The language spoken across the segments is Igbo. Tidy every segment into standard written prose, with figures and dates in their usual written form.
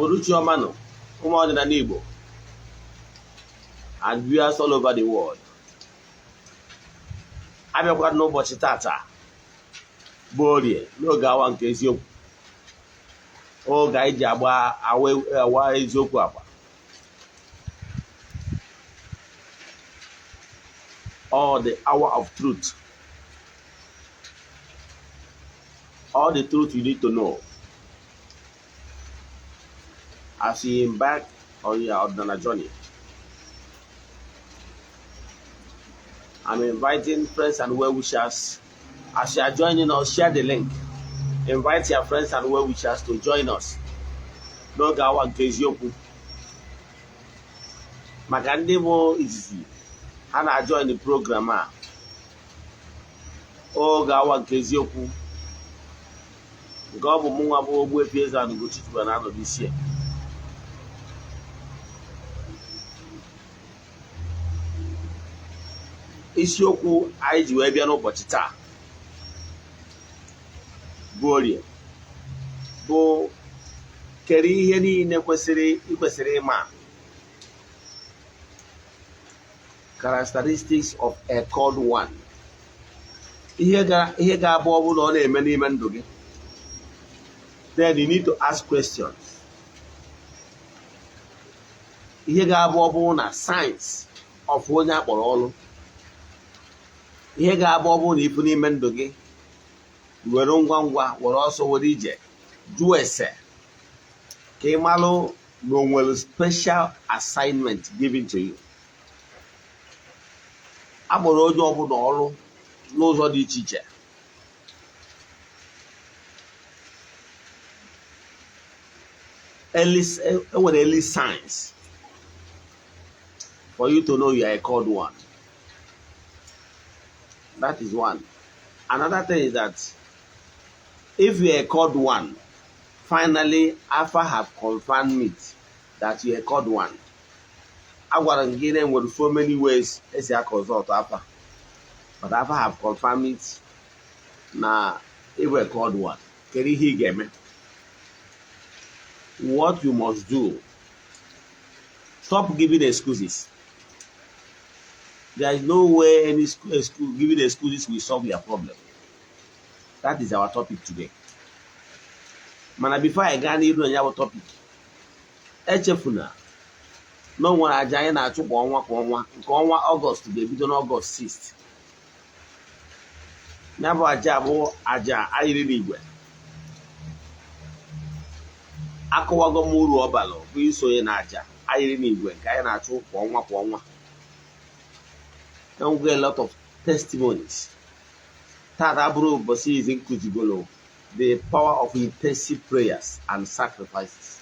Uruchi Omano, ụmụ ọdịnala Igbo, and viewers all over the world. Abịakwa n'ụbọchị tata bụ Orie n'oge awa nke eziokwu. Oge anyị ji awa eziokwu agba. All the hour of truth. All the truth you need to know as you embark on your ordinary journey. I'm inviting friends and well-wishers. As you are joining us, share the link. Invite your friends and well-wishers to join us. N'oge awa nke eziokwu. Maka ndị bụ izizi ha na-join the program a. Oge awa nke eziokwu. Nke ọ bụ mụ nwa bụ Ogbuefi EZE-ANA Ugochi na-anọ n'isi. Isiokwu anyị ji wee bịa n'ụbọchị taa bụ Orie bụ kedu ihe niile kwesịrị ịma. Characteristics of a called one. Ihe ga-abụ ọ bụla ọ na-eme n'ime ndụ gị. Then you need to ask questions. Ihe ga-abụ ọ bụrụ na signs of onye akpọrọ ọrụ. Ihe ga-abụ ọ bụrụ na ịpụ n'ime ndụ gị were ngwa ngwa were ọsọ were ije jụọ ese ka ị malụ na o nwere special assignment given to you. Akpọrọ onye ọbụla ọrụ n'ụzọ dị iche iche. Enwere early signs for you to know you are a called one. That is one. Another thing is that if you are a called one, finally, Alpha have confirmed it that you are a called one. I want to give with so many ways as you consult Alpha. But Alpha have confirmed it. Now, if you are a called one, can you hear me? What you must do, stop giving excuses. There is no way any giving excuses will solve your problem. That is our topic today. Mana before I get into our topic, echefuna no one aja anyị na-achụ kwa ọnwa nke ọnwa Ọgọst ga-ebido n'Ọgọst 6th. Ya bụ aja bụ aja ayiri n'igwe. Akọwago m uru ọbalụ bụ isonye na aja ayiri n'igwe nke anyị na-achụ kwa ọnwa. And we get a lot of testimonies. Is the power of intensive prayers and sacrifices.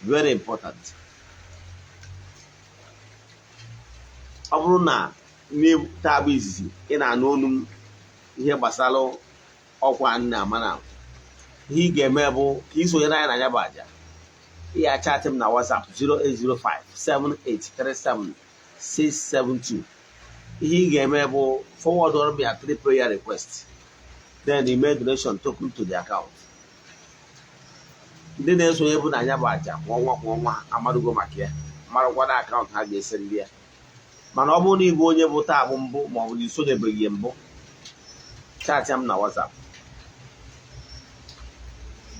Very important. Abruna ni tabizi ina anonu ihe gbasara ọkwa nna mana. He ga-emebụ ka isonye na ya bụ aja. Ihe chat m na WhatsApp 08057837672. He gave me forward or me a 3 prayer requests. Then he made donation token to the account. Then there's so able to Nayabaja, one, Amadugo Makia, Marawana account had they send there. Manoboni Boya Bota Bumbo, Mobili Sodebo Yembo. Chat him now WhatsApp.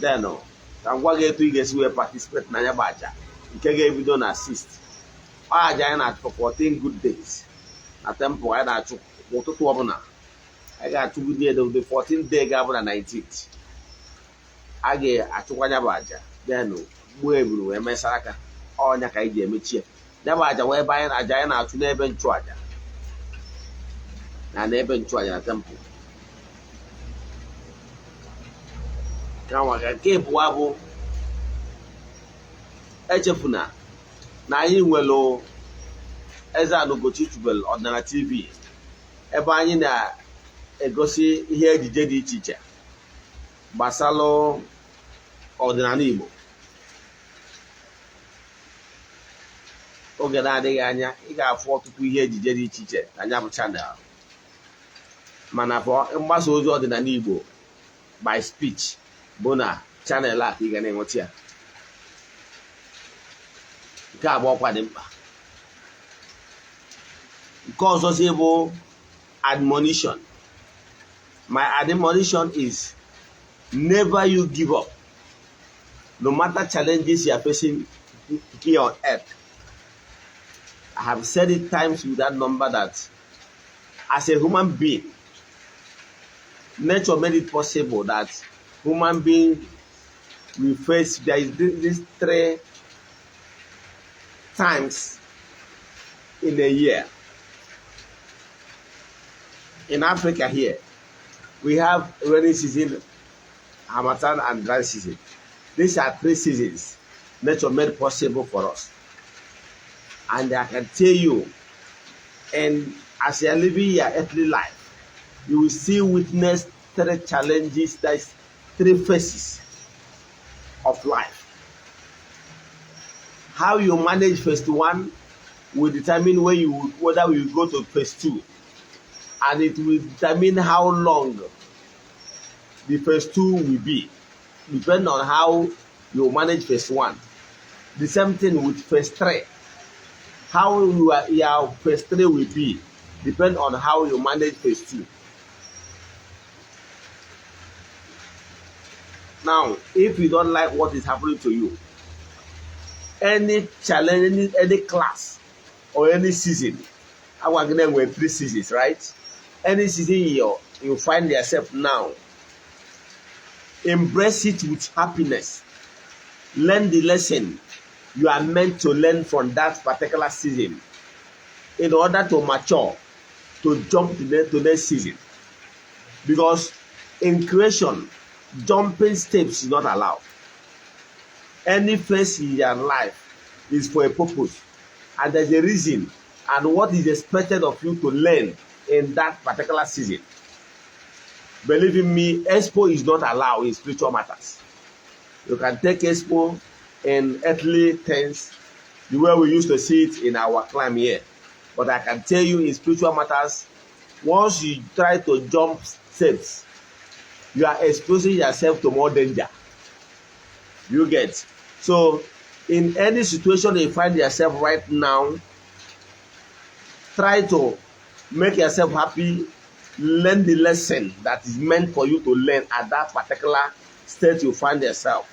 Then no, and what get 3 years we participate Nayabaja. You can give you don't assist. I giant for 14 good days. At tempo I got to Wabona. I got 2 days of the 14th day Gabon and 19th. I get at Wanabaja. Then Buebu, a Messaka, or Nakaja Michia. Nabaja, whereby a giant out to Neben Troja. And Neben Troja temple. Now I gave Wabo Echefuna. Now you will. EZE-ANA Ugochi tubelu ọdịnala TV ebe anyị na-egosi ihe ejije dị iche iche gbasara ọdịnala Igbo. Oge na-adịghị anya ị ga-afụ ọtụtụ ihe ejije dị iche iche na ya bụ channel. Mana for mgbasa ozi ọdịnala Igbo by speech bụ na channel a ka ị ga na-enweta ya. Nke a bụ ọkwa dị mkpa. Nke ọzọ si bụ admonition. My admonition is never you give up. No matter challenges you are facing here on earth. I have said it times with that number that as a human being, nature made it possible that human being will face, there is these 3 times in a year. In Africa here, we have rainy season, harmattan, and dry season. These are 3 seasons nature made possible for us. And I can tell you, and as you are living your earthly life, you will still witness 3 challenges, that is 3 phases of life. How you manage phase 1 will determine whether you go to phase 2, and it will determine how long the phase 2 will be, depending on how you manage phase 1. The same thing with phase 3. How your phase 3 will be, depend on how you manage phase 2. Now, if you don't like what is happening to you, any challenge, any class, or any season, I want to with 3 seasons, right? Any season you find yourself now, embrace it with happiness. Learn the lesson you are meant to learn from that particular season in order to mature, to jump to the next season. Because in creation, jumping steps is not allowed. Any phase in your life is for a purpose, and there's a reason and what is expected of you to learn in that particular season. Believe in me, expo is not allowed in spiritual matters. You can take expo in earthly things, the way we used to see it in our climb here. But I can tell you, in spiritual matters, once you try to jump steps, you are exposing yourself to more danger. You get? So, in any situation you find yourself right now, try to make yourself happy, learn the lesson that is meant for you to learn at that particular state you find yourself.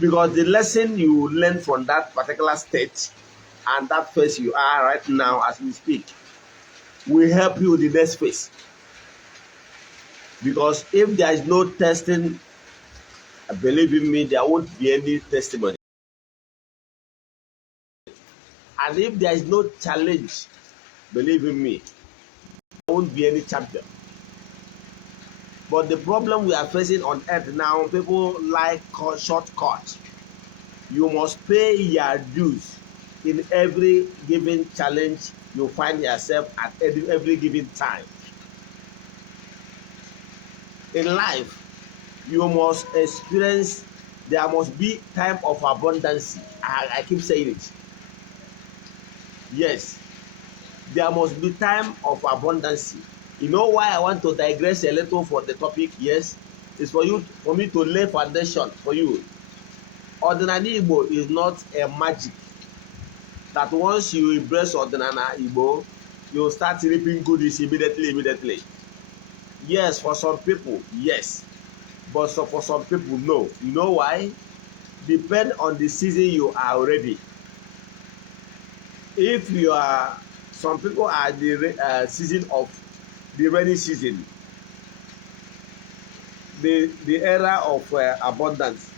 Because the lesson you learn from that particular state and that phase you are right now as we speak will help you in the next phase. Because if there is no testing, believe in me, there won't be any testimony. And if there is no challenge, believe in me, there won't be any champion. But the problem we are facing on earth now, people like shortcuts. You must pay your dues in every given challenge you find yourself at every given time. In life, you must experience, there must be time of abundance. I keep saying it. Yes, there must be time of abundance. You know why I want to digress a little for the topic? Yes, it's for me to lay foundation for you. Ordinary Igbo is not a magic that once you embrace Ordinary Igbo, you start reaping goodies immediately. Yes, for some people, yes, but for some people, no. You know why? Depend on the season you are already. If you are, some people are the season of the rainy season, the era of abundance,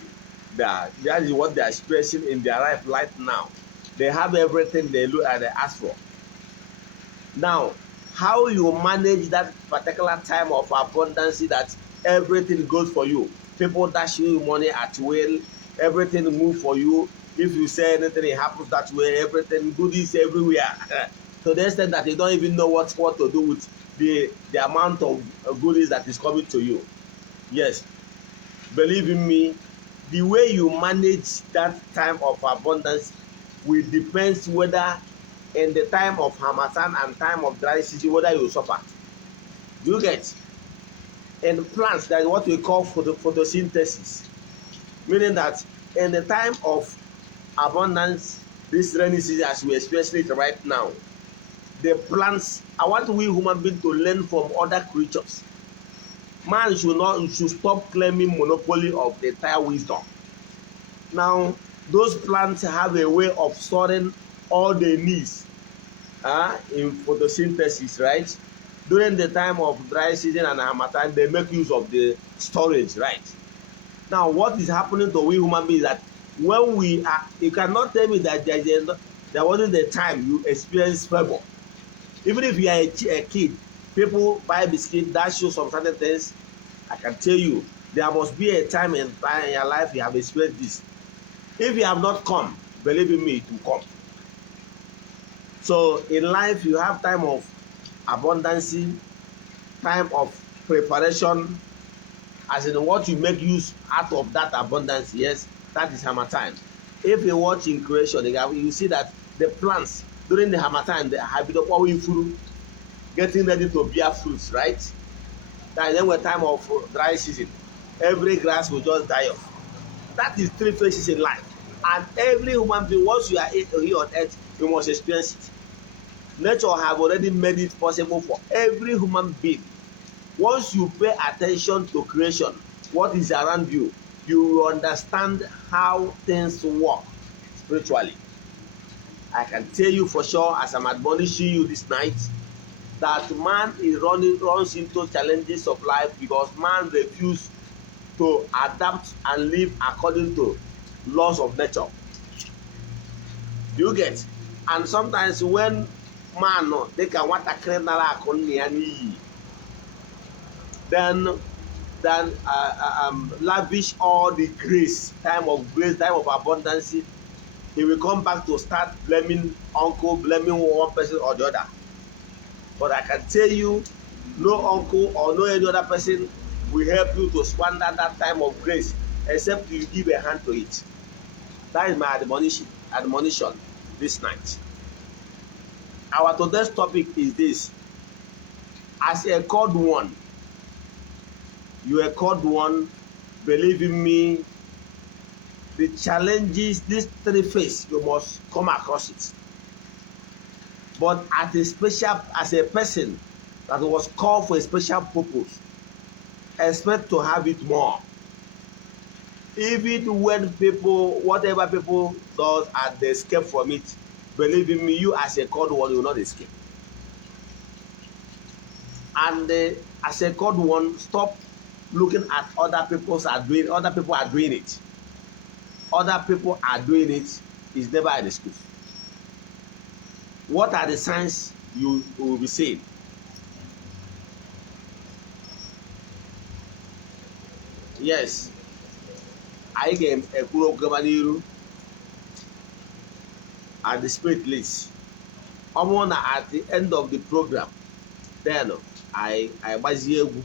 that is what they are expressing in their life right now. They have everything they look and they ask for. Now, how you manage that particular time of abundance, that everything goes for you, people dash you money at will, everything move for you. If you say anything, it happens that way. Everything, goodies everywhere. To the extent that you don't even know what to do with the amount of goodies that is coming to you. Yes, believe in me, the way you manage that time of abundance will depend whether in the time of harmattan and time of dry season, whether you suffer. You get? In plants, that is what we call photosynthesis. Meaning that in the time of abundance, this rainy season as we experience it right now, the plants, I want we human beings to learn from other creatures. Man should stop claiming monopoly of the entire wisdom. Now, those plants have a way of storing all their needs in photosynthesis, right? During the time of dry season and harmattan, they make use of the storage, right? Now, what is happening to we human beings is that when we are, you cannot tell me that there wasn't the time you experience favor. Even if you are a kid, people buy biscuit that shows some certain things. I can tell you, there must be a time in your life you have experienced this. If you have not come, believe in me, it will come. So in life, you have time of abundance, time of preparation, as in what you make use out of that abundance. Yes, that is harmattan. If you watch in creation, you see that the plants during the harmattan, they have been up through getting ready to bear fruits, right? That then when time of dry season, every grass will just die off. That is three phases in life, and every human being, once you are here on earth, you must experience it. Nature have already made it possible for every human being. Once you pay attention to creation, what is around you, you will understand how things work spiritually. I can tell you for sure, as I'm admonishing you this night, that man runs into challenges of life because man refuses to adapt and live according to laws of nature. You get? And sometimes when man they can want to nara akụ nna ya n'iyi, then lavish all the grace, time of abundance, he will come back to start blaming uncle, blaming one person or the other. But I can tell you, no uncle or no any other person will help you to squander that time of grace except you give a hand to it. That is my admonition this night. Our today's topic is this: as a called one, you are called one, believe in me, the challenges, this three phase, you must come across it. But as a person that was called for a special purpose, expect to have it more. Even when people, whatever people does and they escape from it, believe in me, you as a called one, you will not escape. And as a called one, stop looking at other people are doing it. Other people are doing it is never an excuse. What are the signs you will be seeing? Yes, anyị ga-ekwuru okwu gaba n'iru at the spirit leads. Ọ bụrụ na at the end of the program, then I gbazie egwu.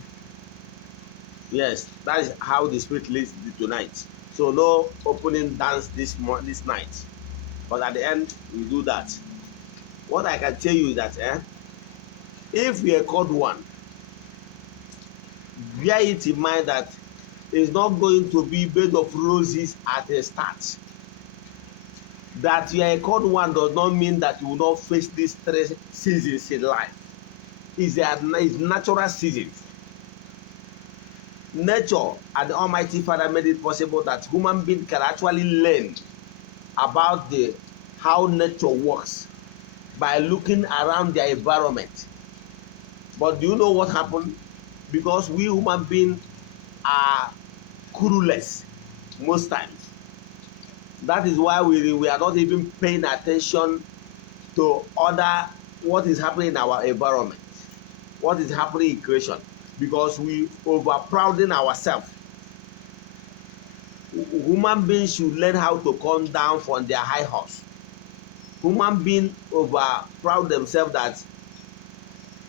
Yes, that is how the spirit leads tonight. So no opening dance this night, but at the end we do that. What I can tell you is that if we are called one, bear it in mind that it's not going to be bed of roses at the start. That you are a called one does not mean that you will not face these three seasons in life. It's natural seasons. Nature and the Almighty Father made it possible that human beings can actually learn about how nature works by looking around their environment. But do you know what happened? Because we human beings are clueless most times. That is why we are not even paying attention to what is happening in our environment, what is happening in creation, because we overprouding ourselves. Human beings should learn how to come down from their high horse. Human beings overproud themselves that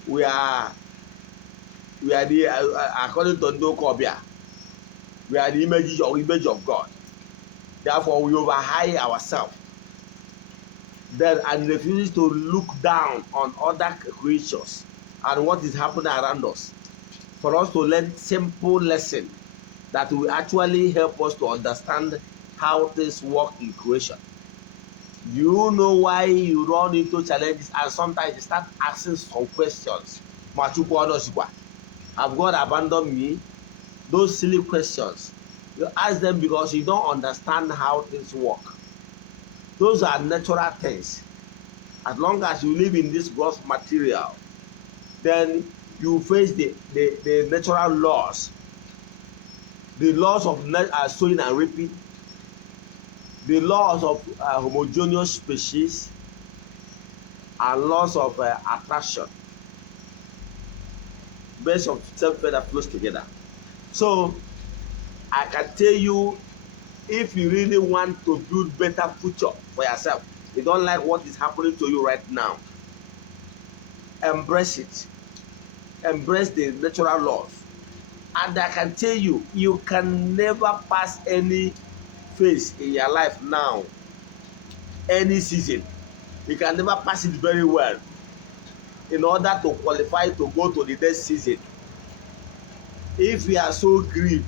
we are the according to Ndokobia, we are the image of God. Therefore, we overhigh ourselves. Then and refuses to look down on other creatures and what is happening around us. For us to learn simple lesson that will actually help us to understand how things work in creation. You know why you run into challenges and sometimes you start asking some questions. Have God abandoned me? Those silly questions. You ask them because you don't understand how things work. Those are natural things. As long as you live in this gross material, then you face the natural laws. The laws of sowing and reaping, the laws of homogeneous species, and laws of attraction based on self that flows together. So I can tell you, if you really want to build better future for yourself, you don't like what is happening to you right now, embrace it. Embrace the natural laws. And I can tell you, you can never pass any phase in your life now, any season. You can never pass it very well in order to qualify to go to the next season. If you are so grieved,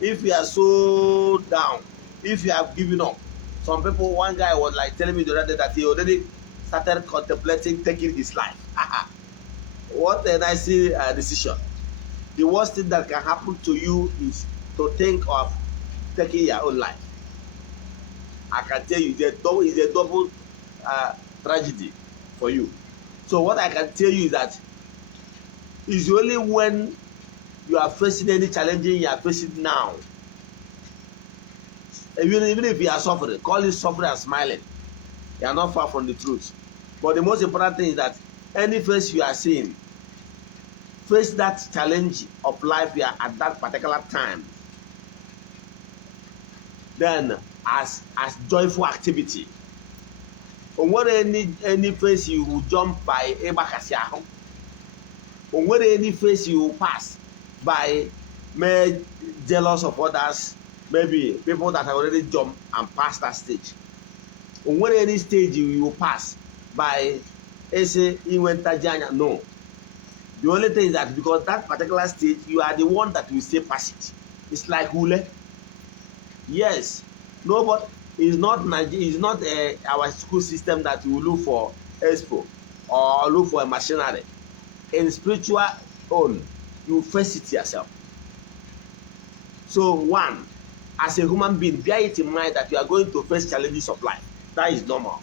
if you are so down, if you have given up. Some people, one guy was like telling me the other day that he already started contemplating taking his life. What a nice decision. The worst thing that can happen to you is to think of taking your own life. I can tell you, it's a double tragedy for you. So what I can tell you is that it's only when you are facing any challenge you are facing now, even if you are suffering, call it suffering and smiling. You are not far from the truth. But the most important thing is that any phase you are seeing, face that challenge of life you are at that particular time, then as joyful activity. Onwere any phase you will jump by ịgbakasị ahụ. Onwere any phase you will pass by mere jealous of others, maybe people that have already jumped and passed that stage. Onwere any stage you will pass by ese inwentaji anya. No. The only thing is that because that particular stage, you are the one that will say pass it. It's like ule. Yes. No, but it's not our school system that you look for expo or look for a machinery. In spiritual own, you face it yourself. So one, as a human being, bear it in mind that you are going to face challenges of life. That is normal.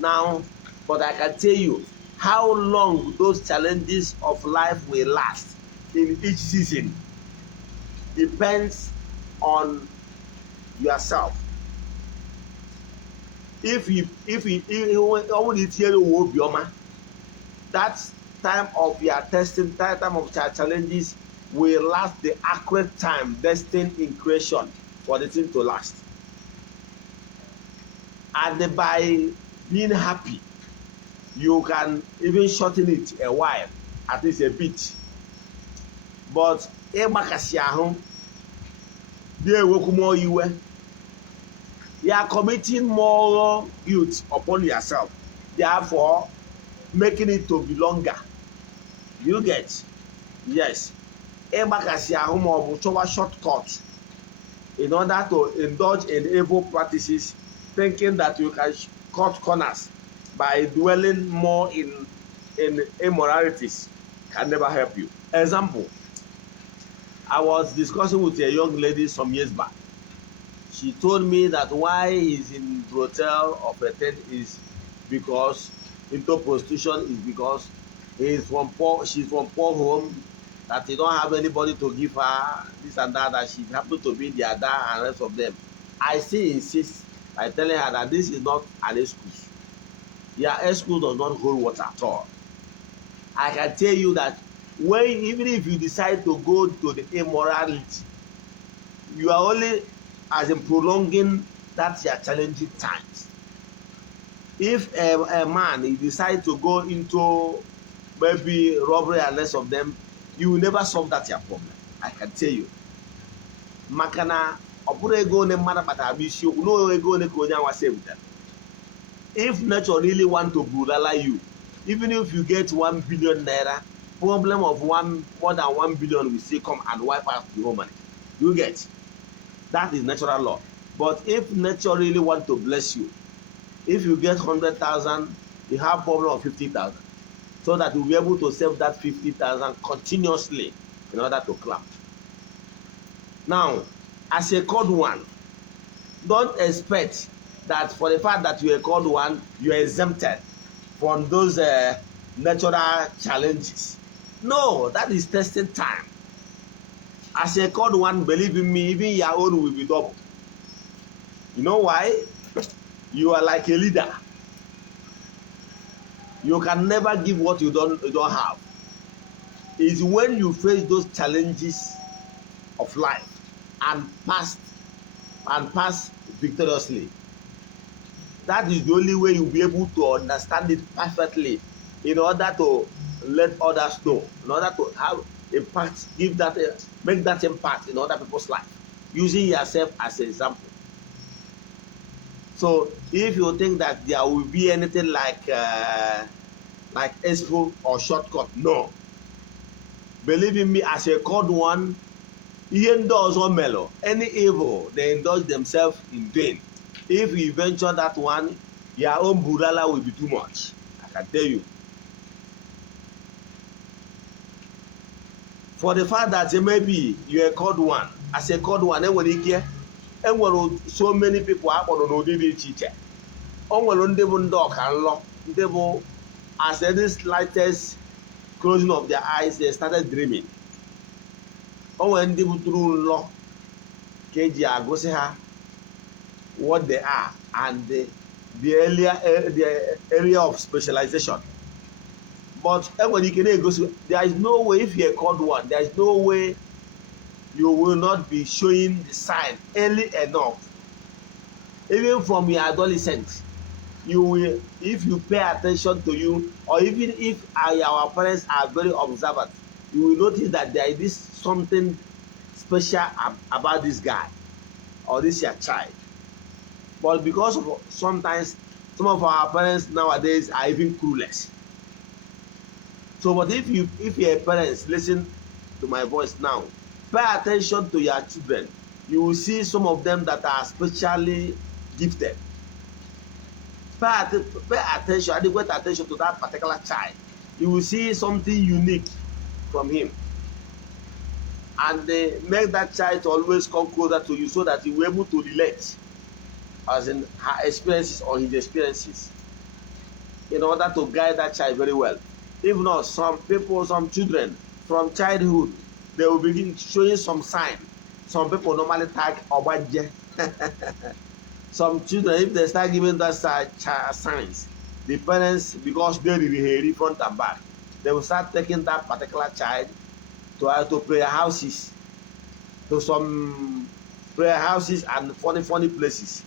Now, but I can tell you how long those challenges of life will last in each season depends on yourself. If you that time of your testing, that time of your challenges will last the accurate time destined in creation for the thing to last. And by being happy, you can even shorten it a while, at least a bit. But ịgbakasị ahụ dị ewekwu more iwe, you are committing more guilt upon yourself, therefore making it to be longer. You get? Yes. Ịgbakasị ahụ ma ọ bụ chọwa shortcut in order to indulge in evil practices, thinking that you can cut corners by dwelling more in immoralities, can never help you. Example, I was discussing with a young lady some years back. She told me that why he's in brothel of a thing is because into prostitution is because she's from poor home, that they don't have anybody to give her this and that she happens to be their dad and rest of them. I still insist by telling her that this is not an excuse. Your excuse does not hold water at all. I can tell you that even if you decide to go to the immorality, you are only as in prolonging that your challenging times. If a man he decides to go into maybe robbery and rest of them, you will never solve that your problem. I can tell you. Makana ọbụrụ ego one mmadụ kpatara bụ isiokwu na ego one ka onye anwa sevụtara. If nature really want to brutalize you, even if you get 1 billion naira, problem of more than 1 billion will still come and wipe out the whole money. You get? That is natural law. But if nature really want to bless you, if you get 100,000, you have problem of 50,000, so that you'll be able to save that 50,000 continuously in order to climb. Now, as a called one, don't expect that for the fact that you are called one, you are exempted from those natural challenges. No, that is testing time. As a called one, believe in me, even your own will be double. You know why? You are like a leader. You can never give what you don't have. It's when you face those challenges of life and pass victoriously. That is the only way you'll be able to understand it perfectly, in order to let others know, in order to have impact, make that impact in other people's life, using yourself as an example. So if you think that there will be anything like expo or shortcut, no. Believe in me, as a called one, ihe ndị ọzọ melụ, any evil they indulge themselves in doing, if you venture that one, your own burala will be too much. I can tell you. For the fact that maybe you are called one, as a called one, enwere so many people akpọrọ n'ụdị dị iche iche. O nwere ndị bụ ndị ọka nlọ, ndị bụ as any slightest closing of their eyes, they started dreaming. O nwere ndị bụ tụrụ nlọ ka eji agụsị ha what they are and the area of specialization. But when you can go, there is no way, if you are called one, there is no way you will not be showing the sign early enough. Even from your adolescent, you will, if you pay attention to you, or even if our parents are very observant, you will notice that there is something special about this guy or this your child. But because of sometimes some of our parents nowadays are even clueless. So, but if your parents listen to my voice now, pay attention to your children. You will see some of them that are specially gifted. Pay attention, adequate attention to that particular child. You will see something unique from him, and make that child always come closer to you, so that you will be able to relate, as in her experiences or his experiences, in order to guide that child very well. If not, some children from childhood, they will begin showing some sign. Some people normally tag Obanje. Some children, if they start giving that signs, the parents, because they really front and back, they will start taking that particular child to prayer houses, to some prayer houses and funny places.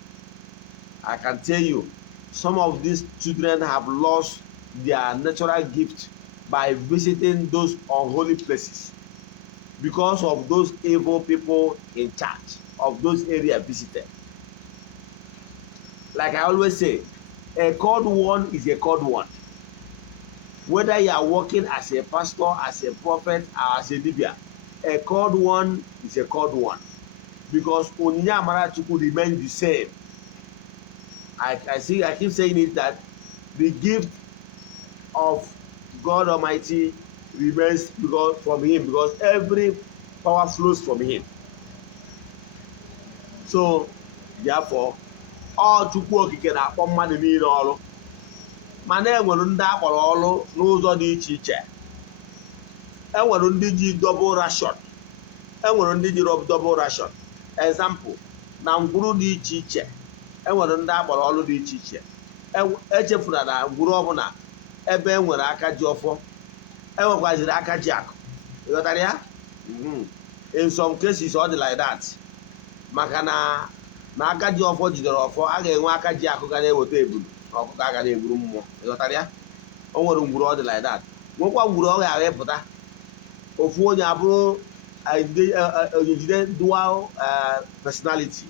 I can tell you, some of these children have lost their natural gift by visiting those unholy places, because of those evil people in charge of those areas visited. Like I always say, a called one is a called one. Whether you are working as a pastor, as a prophet, or as a dibia, a called one is a called one, because onyinye amara Chukwu remains the same. I keep saying it, that the gift of God Almighty remains from him, because every power flows from him. So therefore, all Chukwu okike na-akpọ mmadụ niile ọrụ, mana enwere ndị akpọrọ ọrụ n'ụzọ dị iche iche. Enwere ndị ji double ration, enwere ndị ji double ration. Example, na ngwuru dị iche iche, enwere ndị akpọrọ ọrụ dị iche iche. Echefuna na ngwuru ọbụla ebe enwere aka ji ọfọ, enwekwaziri aka ji akụ. Ịghọtara ya? In some cases ọ dị like that. Maka na aka ji ọfọ jidere ọfọ, a ga-enwe aka ji akụ ga na-eweta ebulu na ọkụkọ aga na-egburu mmụọ. Ịghọtara ya? O nwere ngwuru ọ dị like that. Nwekwa ngwuru ọ ga-agha ịpụta, ofu onye abụrụ ojide dual personality,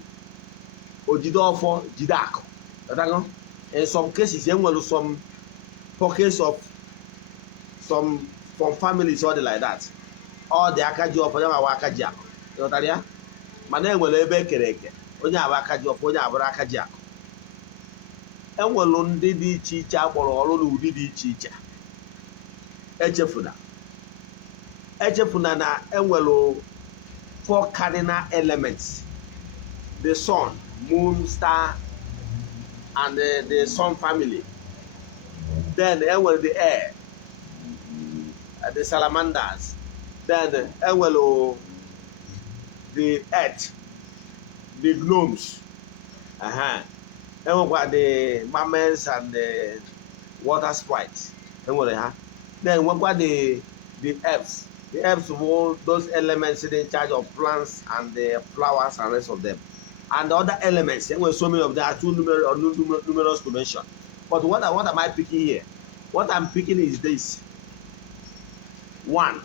ojide ọfọ jide akụ. Ịghọtago? In some cases, enwere some pockets of some from families all like that. All the aka ji ọfọ ya ma aka ji akụ. Ịghọtara ya? Mana enwere ebe ekere eke onye abụ aka ji ọfọ onye abụrụ aka ji akụ. Enwere ndị dị iche iche akpọrọ ọrụ n'ụdị dị iche iche. Echefuna na enwere 4 cardinal elements: the sun, moon, star, and the sun family. Then enwere the air, the salamanders. Then enwere the earth, the gnomes. Enwekwa the mammals and the water sprites. Enwere ha. Then enwekwa the herbs. The herbs were those elements in charge of plants and the flowers and rest of them. And the other elements, there were so many of them, are too numerous to mention. But what am I picking here? What I'm picking is this. One,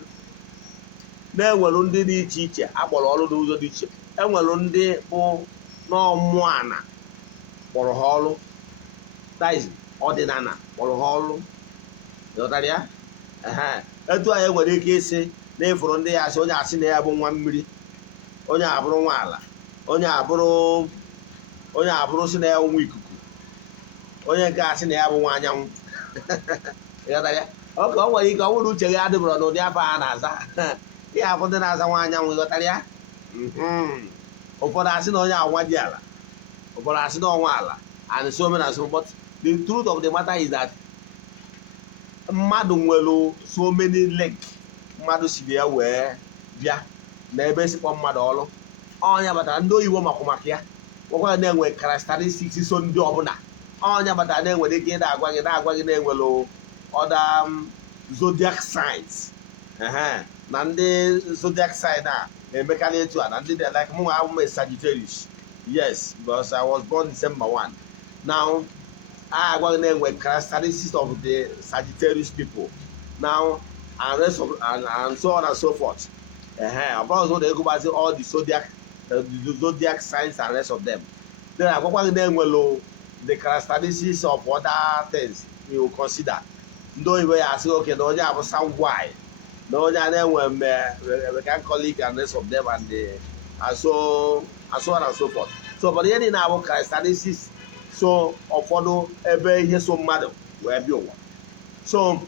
na-enwere ndị dị iche iche akpọrọ ọrụ n'ụzọ dị iche. Enwere ndị bụ n'ọmụana kpọrọ ha ọrụ, that is ọdịnala kpọrọ ha ọrụ. Ịghọtara ya? Etu anyị nwere ike isi na ịfụrụ ndị ya asị onye asị na ya bụ nwa mmiri, onye abụrụ nwa ala, onye abụrụ si na ya nwa ikuku, onye nke asị na ya bụ nwa anyanwụ. Ịghọtara ya? Ọ nwere ike ọ bụrụ uche gị adịbụrụ n'ụdị afọ a na-aza ihe afọ ndị na-aza nwa anyanwụ. Ịghọtara ya? Ụfọdụ asị na onye anwa dị ala, ụfọdụ asị na ọnwa ala, and so many and so. But the truth of the matter is that mmadụ nwere so many link mmadụ si ya wee bịa na ebe esikpọ mmadụ ọrụ. Ọnya batara ndị oyibo maka ya nwekwara na-enwe characteristics so ndị ọbụla. Ọnya batara na-enwere ike na-agwa gị na-enwere other zodiac signs. Na ndị zodiac sign a na-emekarị etu a na ndị like mụ nwa abụ Sagittarius. Yes, because I was born December 1. Now I agwa gị na-enwe characteristics of the Sagittarius people. Now and rest of and so on and so forth. About so they go back all the zodiac signs and rest of them. Then I go back then the characteristics of other things you will consider. Though you say okay, no one have some why, no one mechanic and rest of them and so on and so forth. So but any now characteristics so ụfọdụ ebe ihe so mmadụ wee bịa ụwa. So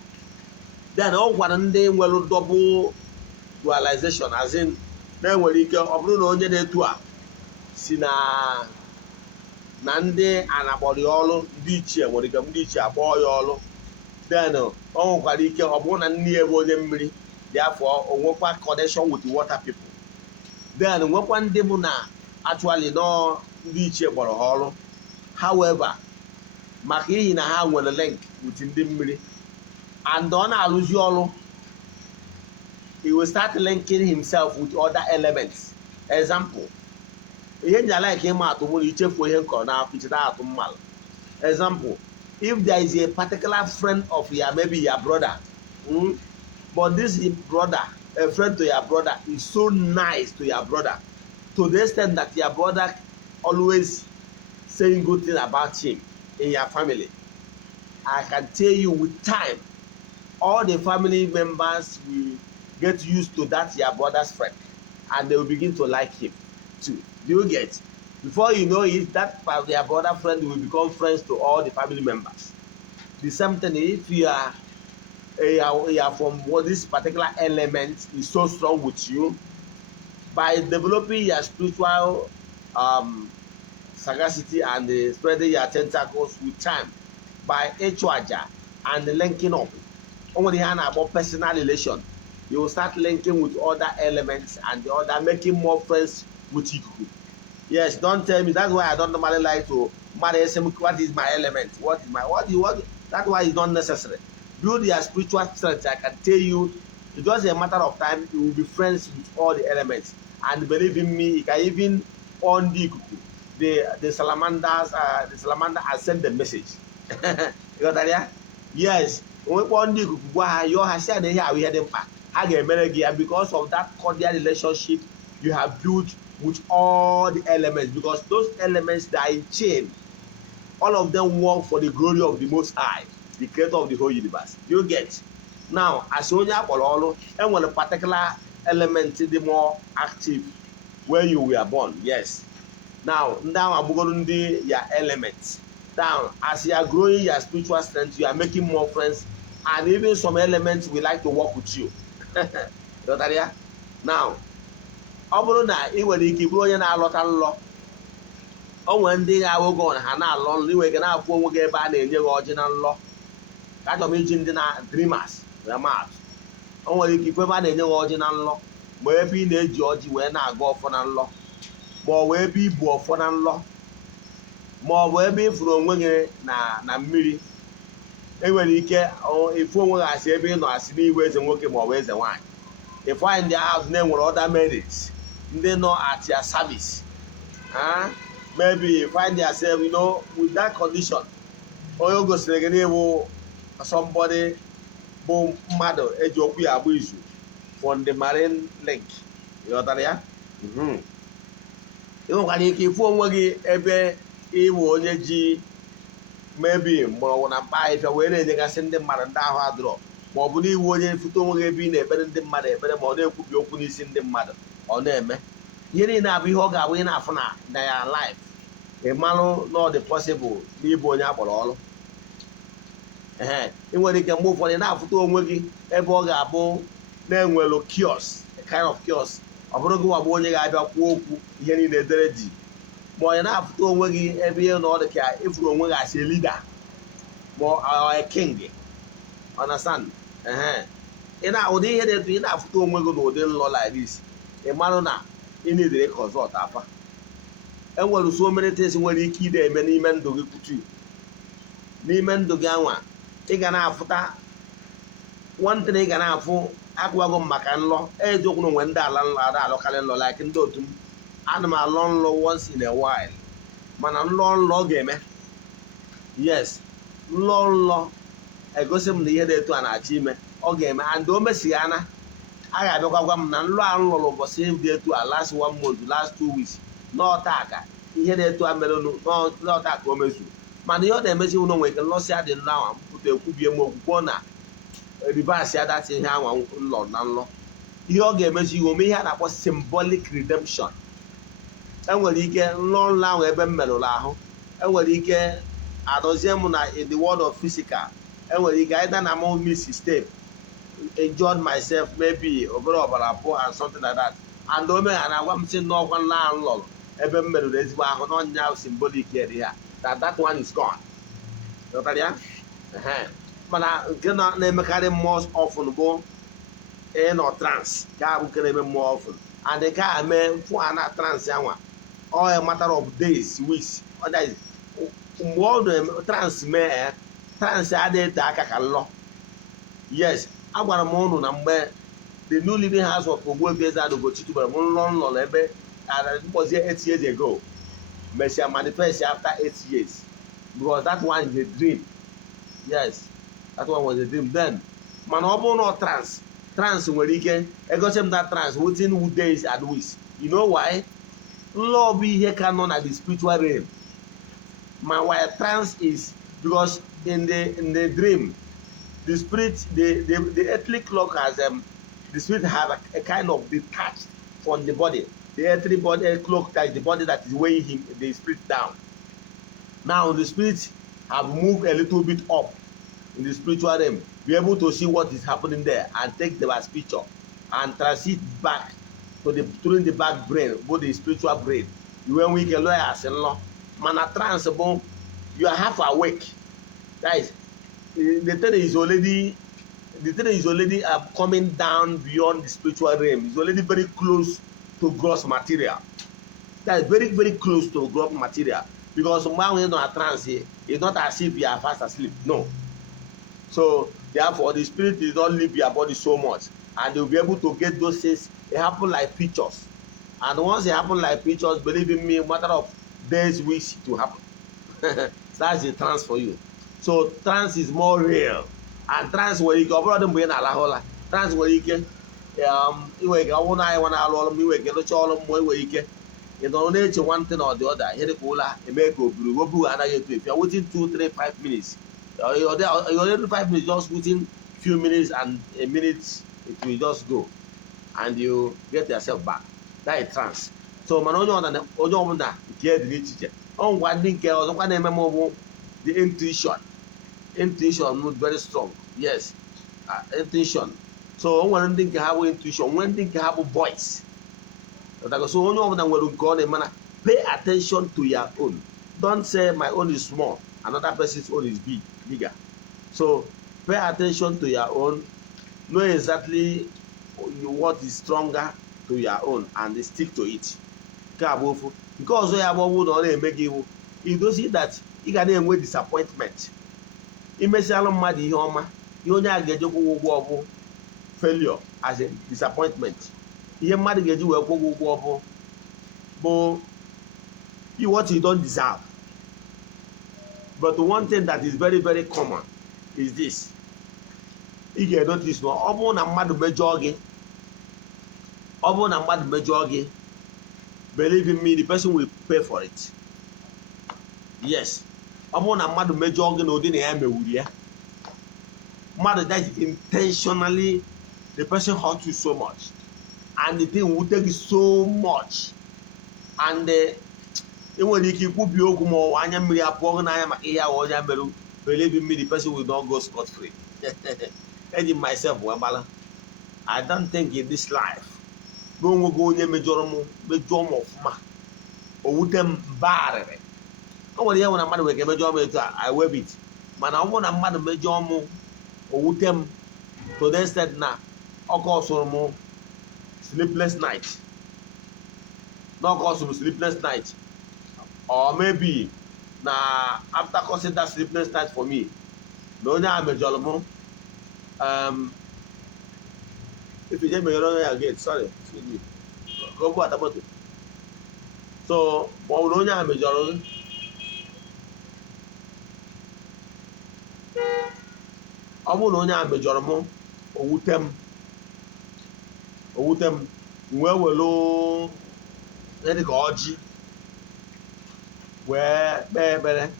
then ọ gwara ndị nwere double dualization, as in na-enwere ike ọ bụrụ na onye na-etu a si na ndị anakpọrọ ya ọrụ ndị ichie, nwere ike ndị ichie akpọọ ya ọrụ. Then ọ nwekwara ike ọ bụrụ na nne ya bụ onye mmiri, therefore o nwekwa connection with the water people. Then nwekwa ndị bụ na actually nọ ndị ichie kpọrọ ha ọrụ, however maka ihi na ha nwere link with ndị mmiri and ọ na-arụzi ọrụ, he will start linking himself with other elements. Example, ihe nji like ịma atụ mụ na ichefuo ihe nkọrọ na iche na-atụ mmalụ. Example, if there is a particular friend of your, maybe your brother, but this brother, a friend to your brother, is so nice to your brother to the extent that your brother always saying good things about him in your family, I can tell you with time, all the family members will get used to that your brother's friend and they will begin to like him too. Do you get? Before you know it, that your brother friend will become friends to all the family members. The same thing if you are from what this particular element is so strong with you, by developing your spiritual sagacity and spreading your tentacles with time by Echuaja and linking up. Only about personal relation, you will start linking with other elements and the other, making more friends with you. Yes, don't tell me. That's why I don't normally like to marry. What is my element? What do you want? That's why it's not necessary. Build your spiritual strength. I can tell you, it's just a matter of time. You will be friends with all the elements. And believe in me, you can even on the salamanders. The salamander has sent the message. You got that? Yes. Because of that cordial relationship you have built with all the elements, because those elements that are in chain, all of them work for the glory of the Most High, the creator of the whole universe. You get? Now, as onye akpọrọ ọrụ, enwere particular element dị more active where you were born. Yes. Now, ndị ahụ abụgoro ndị ya elements. Now, as you are growing your spiritual strength, you are making more friends, and even some elements will like to work with you. Now, ọ bụrụ na ị nwere ike bụrụ onye na-alọta nlọ, o nwere ndị ga-awụgo ha na-alọ nlọ, inwe ike na-afụ onwe gị ebe a na-enye gị ọjị na nlọ. Ka achọrọ m iji ndị na dreamers wee maatụ. O nwere ike ife ebe a na-enye gị ọjị na nlọ, ma ebe ị na-eji ọjị wee na-aga ọfọ na nlọ, ma ọ bụ ebe ibu ọfọ na nlọ, ma ọ bụ ebe ịfụrụ onwe gị na mmiri. Enwere ike ifu onwe gị asị ebe ị nọ asị n'iwu eze nwoke ma ọ bụ eze nwaanyị. You find their house na-enwere other merits ndị nọ at your service. Maybe you find yourself, with that condition, onye gosiri gị n'ịbụ somebody bụ mmadụ eji okwu ya agba izu from the marine link. Ịghọtara ya? Ị nwekwara ike ịfụ onwe gị ebe ịbụ onye ji maybe mgbọrọgwụ na mkpa ahịfịa wee na-enyegasị ndị mmadụ ndị ahụ adụrọ, ma ọ bụ n'iwu onye fute onwe gị ebe ị na-ekpere ndị mmadụ ekpere, ma ọ na-ekwubi okwu n'isi ndị mmadụ ọ na-eme ihe niile. Abụ ihe ọ ga-abụ ị na-afụ na ya life, ị marụ na ọ dị possible n'ịbụ onye akpọrọ ọrụ. Ị nwere ike mgbe ụfọdụ na-afụta onwe gị ebe ọ ga-abụ na-enwelu kiosk, kind of kiosk. Ọ bụrụ gị wabụ onye ga-abịa kwuo okwu ihe niile dere ji, ma onye na-afụta onwe gị ebe ihe na ọ dị ka ịfụrụ onwe gị asị leader ma ọ king. Understand? Ụdị ihe dị etu ị na-afụta onwe gị n'ụdị nlọ like this, ị marụ na ị na-edere consult afa. Enwere so many things nwere ike ide eme n'ime ndụ gị kwutu n'ime ndụ gị anwa. Ị ga na-afụta one thing, ị ga na-afụ akwago maka nlọ eziokwu na onwe ndị ala nlọ ada alọkarị nlọ like ndị otu m. Ana m alọ nlọ once in a while, mana nlọ ga-eme. Yes, nlọ egosi m na ihe dị etu a na-achọ ime ọ ga-eme, and o mesigana a ga-abịakwa gwa m na nlọ a nlụrụ ụbọchị dị etu a last 1 month, last 2 weeks, n'ọta ka ihe dị etu a mere n'ọta ka o mezuru. Mana ihe ọ na-emezi ụlọ nwere ike nlọsi adị nlọ anwa mpụta ekwubie m okwukwo na rivers ya dati ihe anwa nlọ na nlọ. Ihe ọ ga-emezi ihe ome ihe a na-akpọ symbolic redemption. Enwere ike nlọ ahụ ebe m merụrụ ahụ, enwere ike adozie m na in the world of physical. Enwere ike either na m miss step, enjoyed myself, maybe obere ọbara pụọ and something like that, and o megha na-agwa m si n'ọkwa nla ahụ lọrọ ebe m merụrụ ezigbo ahụ n'ọnya symbolic dị ha that one is gone. Mana nke na-emekarị more often bụ ịnọ trance, ka abụ nke na-eme more often, and nke a mee mfụ a na trance anwa a matter of days, weeks. Mgbe ọ na trance mee trance adịghị ete aka ka nlọ. Yes, agwara m ụnụ na mgbe the new living house of Ogbuefi EZE-ANA Ugochi tubelu m nlọ ebe mkpọzie 8 years ago, mesịa manifest after 8 years, because that one is a dream. Yes, that one was a dream then. Mana ọ bụrụ na trance nwere ike egosi m that trance within days and weeks. You know why? Nlọ bụ ihe ka nọ na the spiritual realm. Ma why trance is because in the dream, the spirit, the earthly clock has the spirit have a kind of detached from the body. The earthly body clock that is the body that is weighing him, the spirit down. Now the spirit have moved a little bit up in the spiritual realm, be able to see what is happening there and take the last picture and transit back to through the back brain, both the spiritual brain. When we get lawyers and law, mana trance, you are half awake. Guys, the thing is already coming down beyond the spiritual realm. It's already very close to gross material. That is very, very close to gross material. Because when you're not a trance, it's not as if you are fast asleep. No. So therefore, the spirit does not leave your body so much, and you'll be able to get those things. They happen like pictures, and once they happen like pictures, believe in me, a matter of days, weeks to happen. That's the trance for you. So trance is more real, and trance where you go brother mgbe na alahola. Trance where you can iwe ga wona ai wana alolo mi we ga lo cholo mo iwe ike. You don't need to one thing or the other. Here the cola, a make go blue, go blue, and I get if you're waiting 2, 3, 5 minutes. You're there 5 minutes just waiting few minutes and a minute it will just go and you get yourself back. That is trance. So mana onye ọbụla nke dị n'ichiche ọ ngwa ndị nke ọzọkwa na-eme m bụ the intuition very strong. Yes, intuition. So o nwere ndị nke ha bụ intuition, nwee ndị nke ha bụ voice. So onye ọbụla nwere nke ọ na-eme na pay attention to your own. Don't say my own is small, another person's own is bigger. So pay attention to your own, know exactly what is stronger to your own and stick to it. Nke a bụ ofu. Nke ọzọ ya bụ ọbụ na ọ na-eme gị iwu idozi that ị ga na-enwe disappointment. Imesialụ mmadụ ihe ọma, ihe onye a ga-ejekwa ụgwọ ọbụ failure as a disappointment. Ihe mmadụ ga-eji wee kwụ ụgwọ bụ what you don't deserve. But one thing that is very very common is this. Ị ga-notice na ọ bụrụ na mmadụ mejọọ gị, believe in me, the person will pay for it. Yes. Ọ bụrụ na mmadụ mejọọ gị na ụdị na ya mewuru ya, mmadụ that intentionally, the person hurt you so much and the thing will take you so much and enwere ike ikwubi okwu ma ọwa anya mmiri apụọ gị n'anya maka ihe ahụ onye merụ, believe in me, the person will not go scot free. Eji myself wee gbala. I don't think in this life na onwego onye mejọọ m ọfụma o wute m mbarịrị. O nwere ihe nwere mmadụ nwere ike mejọọ m etu a, I wave it. Mana ọ bụrụ na mmadụ mejọọ m o wute m to the extent na ọ kọsụrụ m sleepless night, or maybe na after causing that sleepless night for me na onye a mejọrọ m if you just mejọrọ ya again, sorry, excuse me, go at about it. So ma ọ bụrụ onye a mejọrọ m o wute m wee welu ihe dịka ọjị wee kpee ekpere,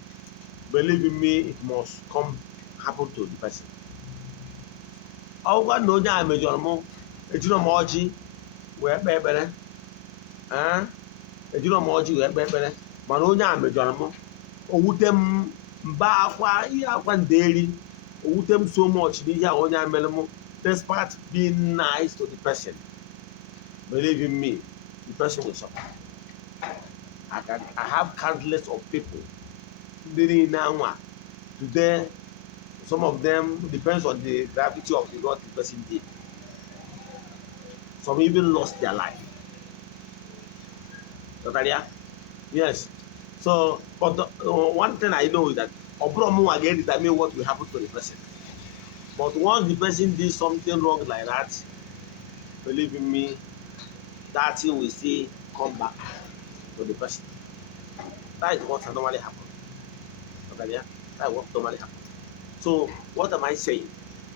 believe in me, it must come happen to the person. Ọ bụkwa na onye a mejọrọ m ejiro m ọjị wee kpee ekpere, mana onye a mejọrọ m o wute m mba akwa ihe akwa nderi, o wute m so much n'ihe a onye a mere m, despite being nice to the person. Believe in me, the person will suffer. I have countless of people living now. Today, some of them depends on the gravity of what the person did. Some even lost their life. Yes. So, but one thing I know is that Obromu again determine what will happen to the person. But once the person did something wrong like that, believe in me, that thing will still come back to the person. That is what normally happens. That is what normally happens. So what am I saying?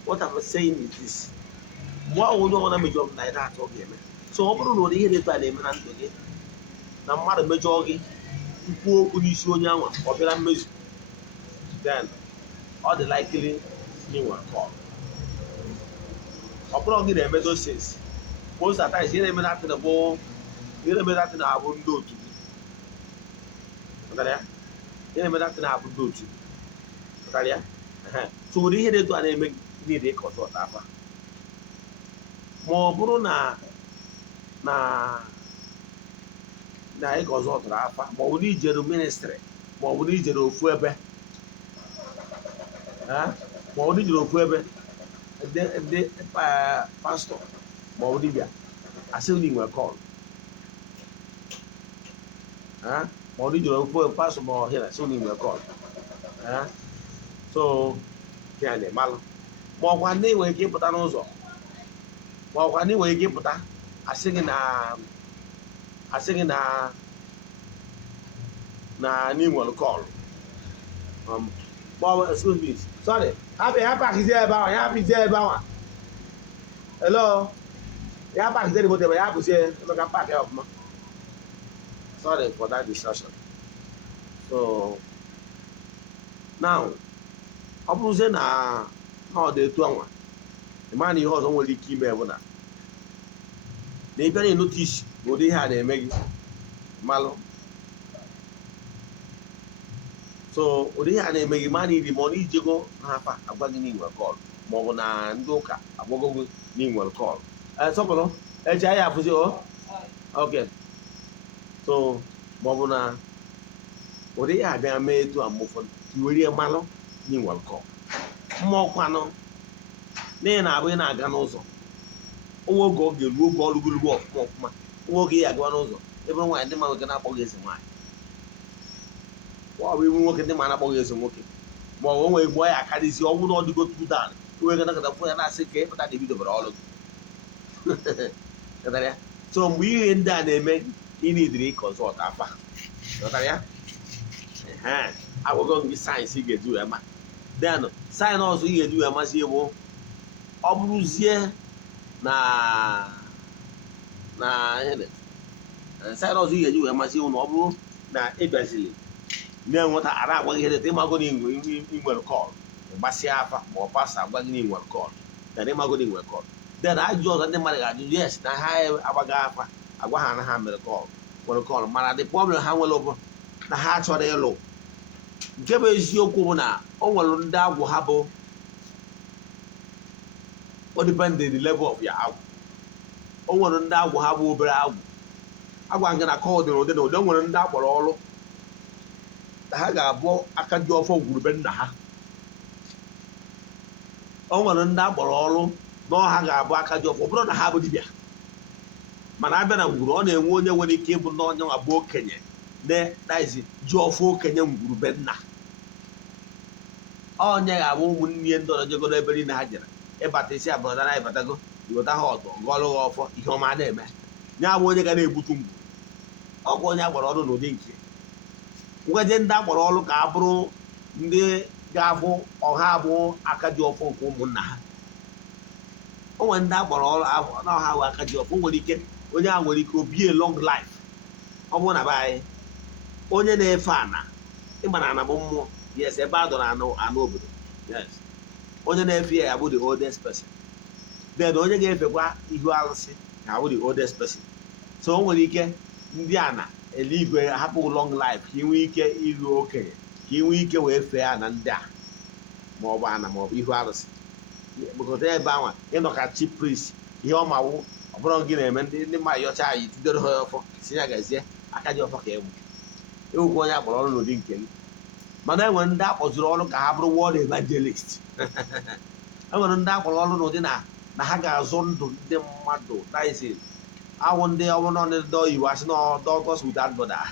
What I'm saying is this. What would you want to make job like that? Okay, man. So open the door here to the man again. Now, mother majority, people who is so young or then all the likely new one call. Open the method says. Most of the time, you never have to go. You never have to have one do to. You never have to have one do to. So we hear to an make need a cause what happened. More Bruna na a cause what happened. More we need your ministry. More we need your fuebe. More we need your fuebe. The pastor. More we need. I still need my call. More need your fuebe pastor more here. I still need my call. So, can they malu? More one day we keep put on also. More one day we keep put on. I sing in na new one call. Excuse me. Sorry. Happy is there about. Happy is there about. Hello. Happy is there about. Happy is there. Look at back help me. Sorry for that distraction. So now. Ọ bụrụzie na ọ dị etu anwa ịma na ihe ọzọ nwere ike ime bụ na ị bịa na notice na ụdị ihe a na-eme gị malụ. So ụdị ihe a na-eme gị ma na iri ma ọ na ijego n'afa agwa gị n'inwe kọl ma ọ bụ na ndị ụka agwago gị n'inwe kọl. Sọpụrụ eji anyị afụzi oke. So ma ọ bụ na ụdị ihe abịa mee etu a mgbe ụfọdụ iwere malụ n'inwe kọl mmụọ kwanụ n'ihi na abụ ị na-aga n'ụzọ onwe oge ọ ga-eru oge ọrụ gụrugwu ọfụma ọfụma onwe oge ya agawa n'ụzọ ebe nwaanyị ndị mmadụ ga na-akpọghị eze nwaanyị ọ bụ iwu nwoke ndị ma na-akpọghị eze nwoke ma ọ bụ onwe gbuo ya akarịzi ọnwụ na ọdịgo tudan onwe ga nakọta fụ ya na-asị ka ịpụta na ebidobere ọrụ gị. So mgbe ihe ndị a na-eme ị na-ediri kọnsọlt afa agwụgo gị sayensị ị ga-eji wee ma den sayensị ọzọ ị ga-eji wee masị bụ ọ bụrụzie na sayensị ọzọ ị ga-eji wee masị bụ na ọ bụrụ na ịbịazili na-enweta ara agwa gị hedeta ịmago na inwere kọl gbasịa afa ma ọ pasa agwa gị na inwere kọl den ịmago na inwere kọl den ajụjụ ọzọ ndị mmadụ ga-ajụ yes na ha agbaghị afa agwa ha na ha mere kọl nwere kọl mana dị problem ha nwere bụ na ha chọrọ ịlụ. Nke bụ eziokwu bụ na o nwere ndị agwụ ha bụ o depend the level of your agwụ. O nwere ndị agwụ ha bụ obere agwụ agwa nke na kọl dị n'ụdị na ụdị. O nwere ndị akpọrọ ọrụ na ha ga-abụ aka ji ọfọ ngwurube nna ha. O nwere ndị akpọrọ ọrụ na ha ga-abụ aka ji ọfọ bụrụ na ha bụ dibịa mana abịa na ngwuru ọ na-enwe onye nwere ike ịbụ na onye nwa bụ okenye na-ezi ji ọfọ okenye ngwurube nna. Onye ga-abụ ụmụnne ndị ọzọ jegoro ebe niile ha jere ịbata isi abụrụda na ịbatago iweta ha ọdụ gọọlụ ha ọfọ ihe ọma na-eme ya bụ onye ga na-egbutu ngwu. Ọ bụ onye agbara ọrụ n'ụdị nke nweje ndị akpọrọ ọrụ ka a bụrụ ndị ga-abụ ọha abụ aka ji ọfọ nke ụmụnna ha. O nwere ndị akpọrọ ọrụ na ọha bụ aka ji ọfọ nwere ike onye ahụ nwere ike obie long life. Ọ bụrụ na be anyị onye na-efe ana ịma na ana bụ mmụọ yes ebe a dọrọ anụ obodo yes onye na-efe ya bụ the oldest person then onye ga-efekwa ihu arụsị ga-abụ the oldest person. So o nwere ike ndị ana eluigwe hapụ long life ka ị nwee ike iru okenye ka ị nwee ike wee fee ana ndị a ma ọ bụ ana ma ọ bụ ihu arụsị bụkọta ebe anwa ịnọka chi priest ihe ọ mawụ ọ bụrụ gị na-eme ndị mmadụ yọcha anyị tidoro ha ọfọ si ya gazie aka ji ọfọ ka ewukwa onye akpọrọ ọrụ n'ụdị nke m. Mana enwere ndị akpọziri ọrụ ka ha bụrụ world evangelist. Enwere ndị akpọrọ ọrụ n'ụdị na ha ga-azụ ndụ ndị mmadụ naizi awụ ndị ọbụla ndị oyibo asị na doctors without border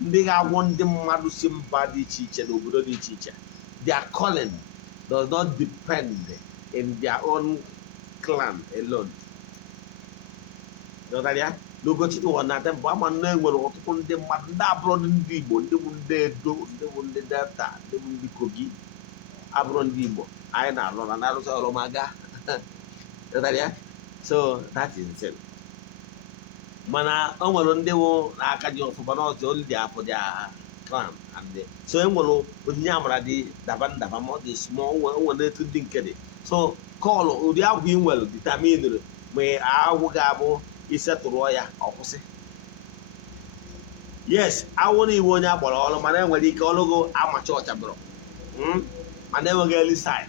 ndị ga-agwọ ndị mmadụ si mba dị iche iche na obodo dị iche iche. Their calling does not depend in their own clan alone. N'Ugochi ụwa na-ata mbụ ama na enwere ọtụtụ ndị mmadụ ndị abụrụ ndị Igbo ndị bụ ndị Edo ndị bụ ndị Delta ndị bụ ndị Kogi abụrụ ndị Igbo anyị na-alụ na na-arụsị ọrụ ma gaa. So that is it. Mana o nwere ndị wụ n'aka ji ọfụma n'ọtụ olu dị afọ dị clan and so enwere onyinye amara dị daba ndaba ma ọ dị small nwere etu ndị nke dị. So kọlụ ụdị agwụ ị nwere ditaminere ma agwụ ga-abụ isetụrụ ya ọkwụsị. Yes awụ na iwu onye agbara ọrụ mana enwere ike ọlụgo amacha ọchabụrụ mana enweghị eli said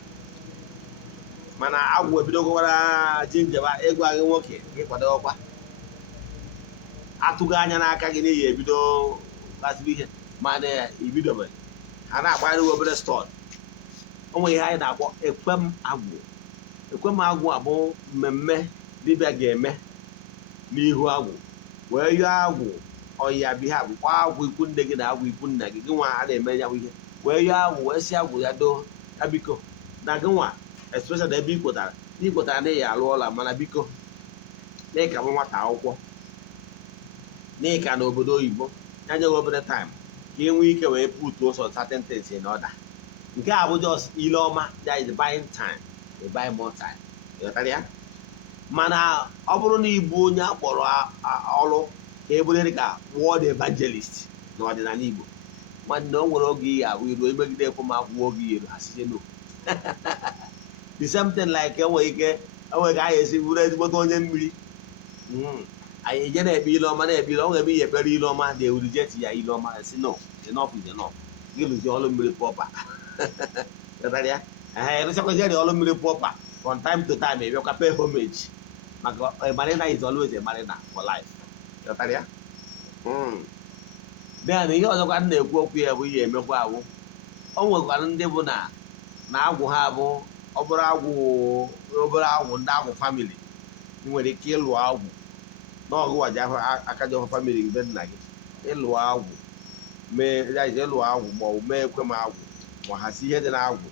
mana agwụ ebidogowara ji njeba ịgwa gị nwoke gị kwado ọkwa atụghị anya n'aka gị n'ihi ebido gaziri ihe mana ibidobeghị ha na-agbanyere obere stọd. O nwere ihe anyị na-akpọ ekwem agwụ. Ekwem agwụ abụ mmemme dibịa ga-eme n'ihu agwụ wee yọọ agwụ ọya biha bụkwa agwụ ikwu nne gị na agwụ ikwu nna gị gị nwa a na-eme ya ihe wee yọọ agwụ wee si agwụ ya doo ya biko na gị nwa especially ebe ikpotara na ya alụ ọla mana biko n'ịka m nwata akwụkwọ n'ịka na obodo oyibo ya nyeghị obere time ka ị nwee ike wee putuo so certain things in order. Nke a bụ just ile ọma ya is buying time you buy more time. Ịghọtara ya? Mana ọ bụrụ na ịbụ onye akpọrọ ọrụ ka e bụrụ ka world evangelist n'ọdịnala Igbo nwanne o nwere oge ihe ahụ iru emegide ekwemagwụ oge iru ha site no the same thing like enwere ka anyị esi bụrụ ezigbote onye mmiri anyị eje na-ekpe ile ọma na-ekpe ile ọ ga-eme ihe ekpere ile ọma they will reject ya ile ọma si no enough is enough gị lụzie ọrụ mmiri pọpa ịrụchakwaziarị ọrụ mmiri pọpa from time to time ebịakwa pay homage maka a marina is always a marina for life then ihe ọzọkwa m na-ekwu okwu ya bụ ihe emekwa awụ o nwekwara ndị bụ na agwụ ha bụ obere agwụ ndị agwụ famili nwere ike ịlụ agwụ n'ọgụwaji ahụ akaja ọhụ famili be nna gị ịlụ agwụ ịlụ agwụ ma ọ bụ mee ekwe m agwụ ma hazi ihe dị na agwụ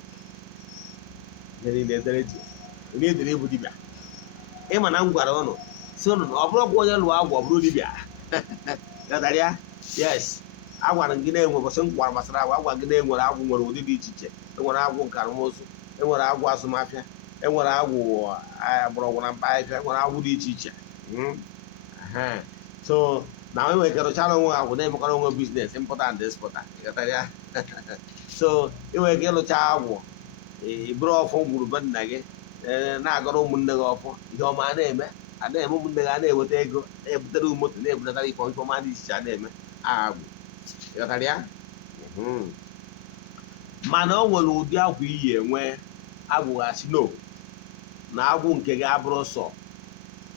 edere ịbụ dibịa ịma na m gwara ụnụ si ụnụ na ọ bụrụ ọgwụ onye lụọ agwụ ọ bụrụ dibịa gadarịa yes agwara gị na-enwe ụbọchị m gwara gbasara agwụ agwa gị na-enwere agwụ nwere ụdị dị iche iche enwere agwụ nkarụmụzụ enwere agwụ azụmahịa enwere agwụ gbọrọgwụ na mkpaahịa enwere agwụ dị iche iche so na enwere ike rụchara onwe agwụ na-emekọrọ onwe biznes impọta and expọta gadarịa so enwere ike ịlụcha agwụ iburu ọfọ gburube nna gị na-agọrọ ụmụnne gị ọfọ ihe ọma na-eme na-eme ụmụnne gị a na-eweta ego na-ebutere moto na-ebutatara ifeọma dị iche a na-eme agwụ ya mana o nwere ụdị agwụ iyi enwe agwụghasị no na agwụ nke gị abụrụ sọ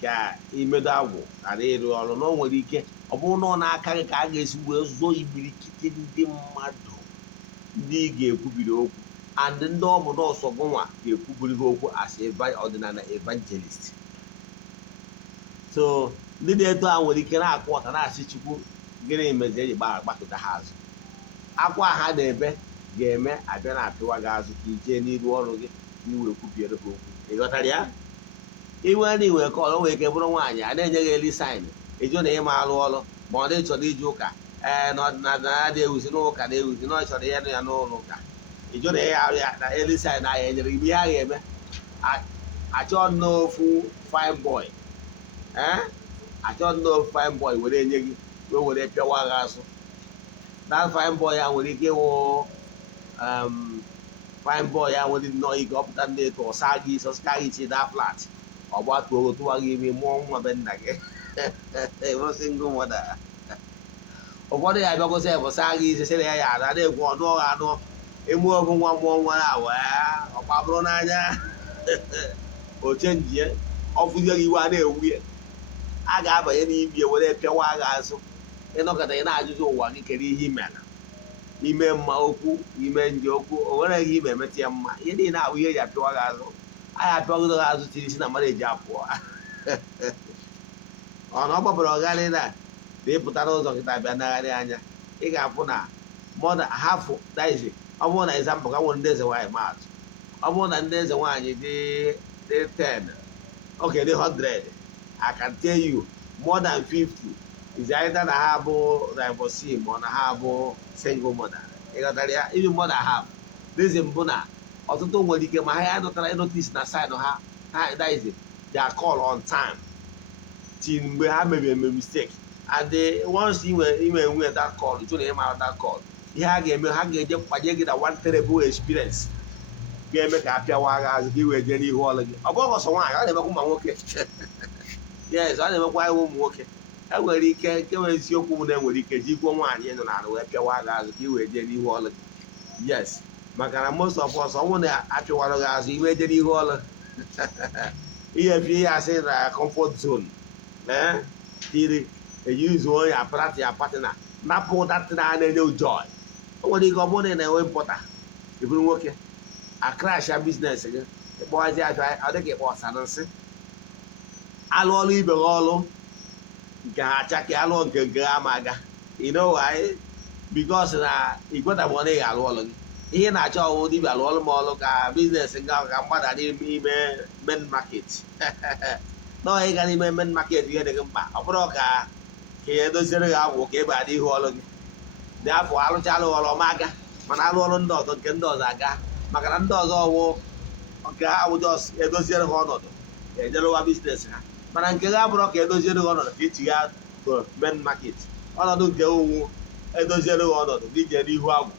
ka imedo agwụ ghara ịrụ ọrụ na o nwere ike ọ bụrụ na ọ na-aka gị ka a ga-esi wee zụọ imirikiti ndị mmadụ ndị ị ga-ekwubiri okwu and ndị ọ bụ nọọsụ gụnwa ga-ekwubiri gị okwu as ọdịnala evangelist so ndị na-eto ha nwere ike na-akụ ọta na-asị Chukwu gịnị mezi eji gbakọta ha azụ akwa ha na-ebe ga-eme abịa na-apịwa gị azụ ka ijee n'iru ọrụ gị iwe kwubiere gị okwu ịghọtara ya iwe na iwe ka ọrụ nwere ike bụrụ nwaanyị a na-enye gị eli saịn eju na ịma alụ ọrụ ma ọ dị chọrọ ije ụka na ọdịnala dị ewuzi n'ụka na-ewuzi na ọ chọrọ ya ya n'ụlọ ụka ịjụ na ihe arụ ya na eli saịn ahịa enyere gị ihe a ga-eme achọ n'ofu fine boy achọ n'ofu fine boy were enye gị were pịawa gị azụ that fine boy ya nwere ike ịwụ fine boy ya nwere nnọọ ike ọpụta ndị etu ọsa gị isi ọsịka gị isi daa flat ọ gbatuo tụwa gị ime mụọ nwa be nna gị single mother ụfọdụ ya abịagosi ebụsa gị isi sịrị ya ya ada na-ekwu ọnụ ọha anụ emu ọbụ nwa mụọ nwa na wee ọkwa bụrụ n'anya ochenjie ọfụzie gị iwe a na-ewu ya a ga-abanye n'ibie were pịawa gị azụ ịnọkọta ị na-ajụjụ ụwa gị kere ihe imena ime mma okwu ime nje okwu o nwere gị ime emetụ ya mma ihe niile ahụ ihe eji apịwa gị azụ anyị apịagodo gị azụ tiri isi na mmadụ eji apụọ ọ na ọ gbapụrụ ọgharị na ịpụta n'ụzọ nkịta bịa nagharị anya ị ga-afụ na mọda hafụ daizi ọ bụrụ na example ka nwere ndị eze nwaanyị maatụ ọ bụrụ na ndị eze nwaanyị dị 10 okay dị 100 I can tell you more than 50 is either na ha bụ divorcee ma ọ na ha bụ single mother ịghọtara ya even more than half reason bụ na ọtụtụ nwere ike ma ha ya nụtara notice na side ha daizi their call on time till mgbe ha mebiri mistake and once ime enwe that call jụ na ịmara that call ihe ha ga-eme ha ga-eje kwanye gị na one terrible experience ga-eme ka apịawa agha azụ gị wee jee n'ihu ọrụ gị ọ bụghị ọsọ nwaanyị ọ na-emekwa ma nwoke yes ọ na-emekwa iwu ụmụ nwoke enwere ike nke nwere eziokwu m na enwere ike jikwo nwaanyị nọ n'ala wee pịawa agha azụ ka ị wee jee n'ihu ọrụ gị yes maka na most of us ọnwụ na-apịwara gị azụ iwe jee n'ihu ọrụ ihe bie ya asị na comfort zone tiri ejizuo onye apart ya partner napụ datịna na-enye joy o nwere ike ọ bụrụ na ị na-enwe mpụta ịbụrụ nwoke akrashia biznes gị ịkpọghazi afịa ọ dịka ịkpọ ọsana nsị alụ ọrụ ibe gị ọrụ nke ha achake alụ nke ha ma aga why because na igwetabụ na ị ga-alụ ọrụ gị ihe na-achọ ọwụ dibịa alụ ọrụ ma ọrụ ka biznes nga ka mgbada n'ime main market na ịga n'ime main market ihe dị gị mkpa ọ bụrụ ka ya edoziere gị agwụ ka ebe adị ihu ọrụ gị n'afọ alụcha alụ ọrụ ọma aga mana alụ ọrụ ndị ọzọ nke ndị ọzọ aga maka na ndị ọzọ ọwụ nke ha wụ jos edoziere ha ọnọdụ ejerewa biznes ha mana nke ha bụrụ ka edoziere ha ọnọdụ ka ichi ya to main market ọnọdụ nke onwu edoziere ha ọnọdụ gị jee n'ihu agwụ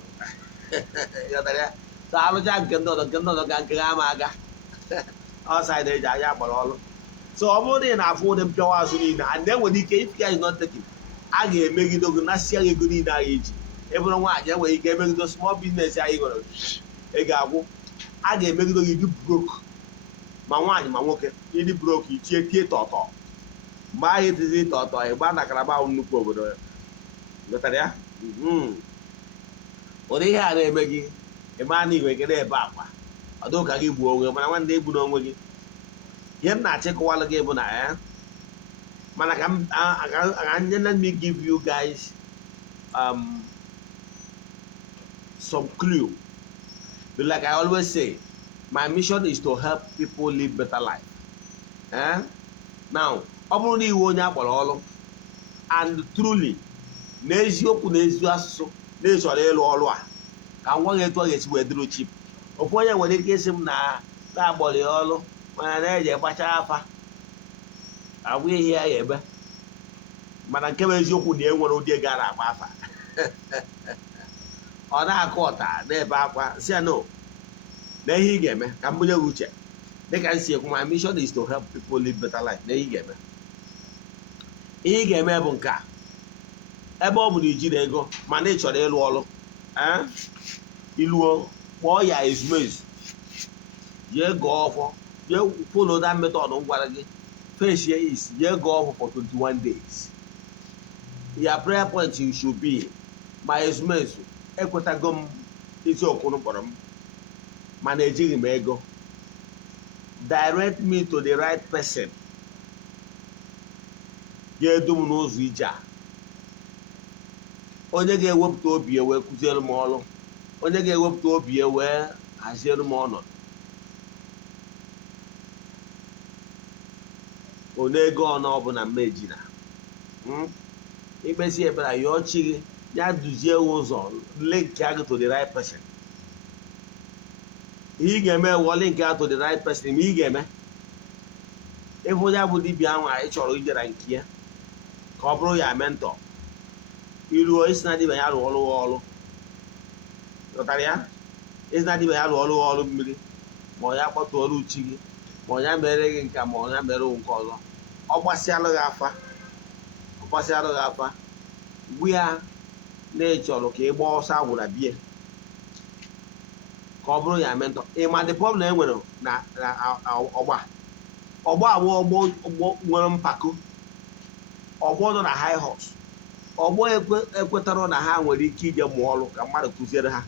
ta alụcha nke ndị ọzọ ga nke ha ma aga outside eji anya agbara ọrụ. So ọ bụrụ na ị na-afụ ụdị mpịawa azụ niile and enwere ike if care is not taken, a ga-emegide ogo nasịa gị ego niile anyị eji. Ịbụrụ nwaanyị enwere ike emegide small business anyị nwere ego agwụ, a ga-emegide gị dị broke, ma nwaanyị ma nwoke ịdị broke tie tọtọ. Mgbe ahụ etizi tọtọ ịgba na karaba nnukwu obodo lụtara ya. Ụdị ihe a na-eme gị ịma na igwe gị na-ebe akwa ọdụ ka gị gbuo onwe, mana nwanne egbu n'onwe gị. Ihe m na-achịkọwalụ gị bụ na ya mana let me give you guys some clue. But like I always say, my mission is to help people live better life. Now, ọ bụrụ na iwu onye akpọrọ ọrụ and truly n'eziokwu na ezi asụsụ na-echọrọ ịlụ ọrụ a, ka m gwa gị etu ọ ga-esi wee dịrị chip. Ofu onye nwere ike isi m na-agbọrọ ya ọrụ mana na-eji gbacha afa agwụ ihe ya ebe, mana nke bụ eziokwu na enwere ụdị ego a na-agba afa. Ọ na-akọ ọta na-ebe akwa si ya no na ihe ị ga-eme ka m bunye gị uche. Dịka m si ekwu, my mission is to help people live better life. Na ihe ị ga-eme, ihe ị ga-eme bụ nke a. Ebe ọ bụ na ijiri ego mana ị chọrọ ịlụ ọrụ, iluo kpọọ ya ezumezu, jee gọọ ọfọ, jee follow that method m gwara gị. First year is jee gọọ ọfọ for 21 days. Your prayer point should be, ma ezumezu ekwetago m isi okwu kpọrọ m mana ejighị m ego, direct me to the right person ga-edu m n'ụzọ ije a. Onye ga-ewepụta obi ya wee kụziere m ọrụ, onye ga-ewepụta obi ya wee haziere m ọnọdụ. Onye ego ọnụ ọbụla mmejina ikpesi ekpere yọọ chi gị ya duzie ụzọ link ya to the right person. Ihe ị ga-eme wụ link ya to the right person. Ma ị ga-eme ịfụ ya bụ dibịa ahụ ị chọrọ ijere nke ya ka ọ bụrụ ya mentọ. Iruo isi na dibịa ya rụọ ọrụ lụtara ya, isi na dibịa ya rụọ ọrụ mmiri, ma ọ ya kpọtụ ọrụ uchi gị, ma ọ ya mere gị nka, ma ọ ya mere nke ọzọ. Ọ gbasịalụ gị afa mgbe ya na-echọrọ ka ị gbaa ọsọ agwụra bie ka ọ bụrụ ya mentọ. Ịma the problem e nwere na ọgba ọgbọ nwere mpako, ọgbọ nọ na high horse, ọgbọ ekwetara na ha nwere ike ije mụọ ọrụ ka mmadụ kụziere ha.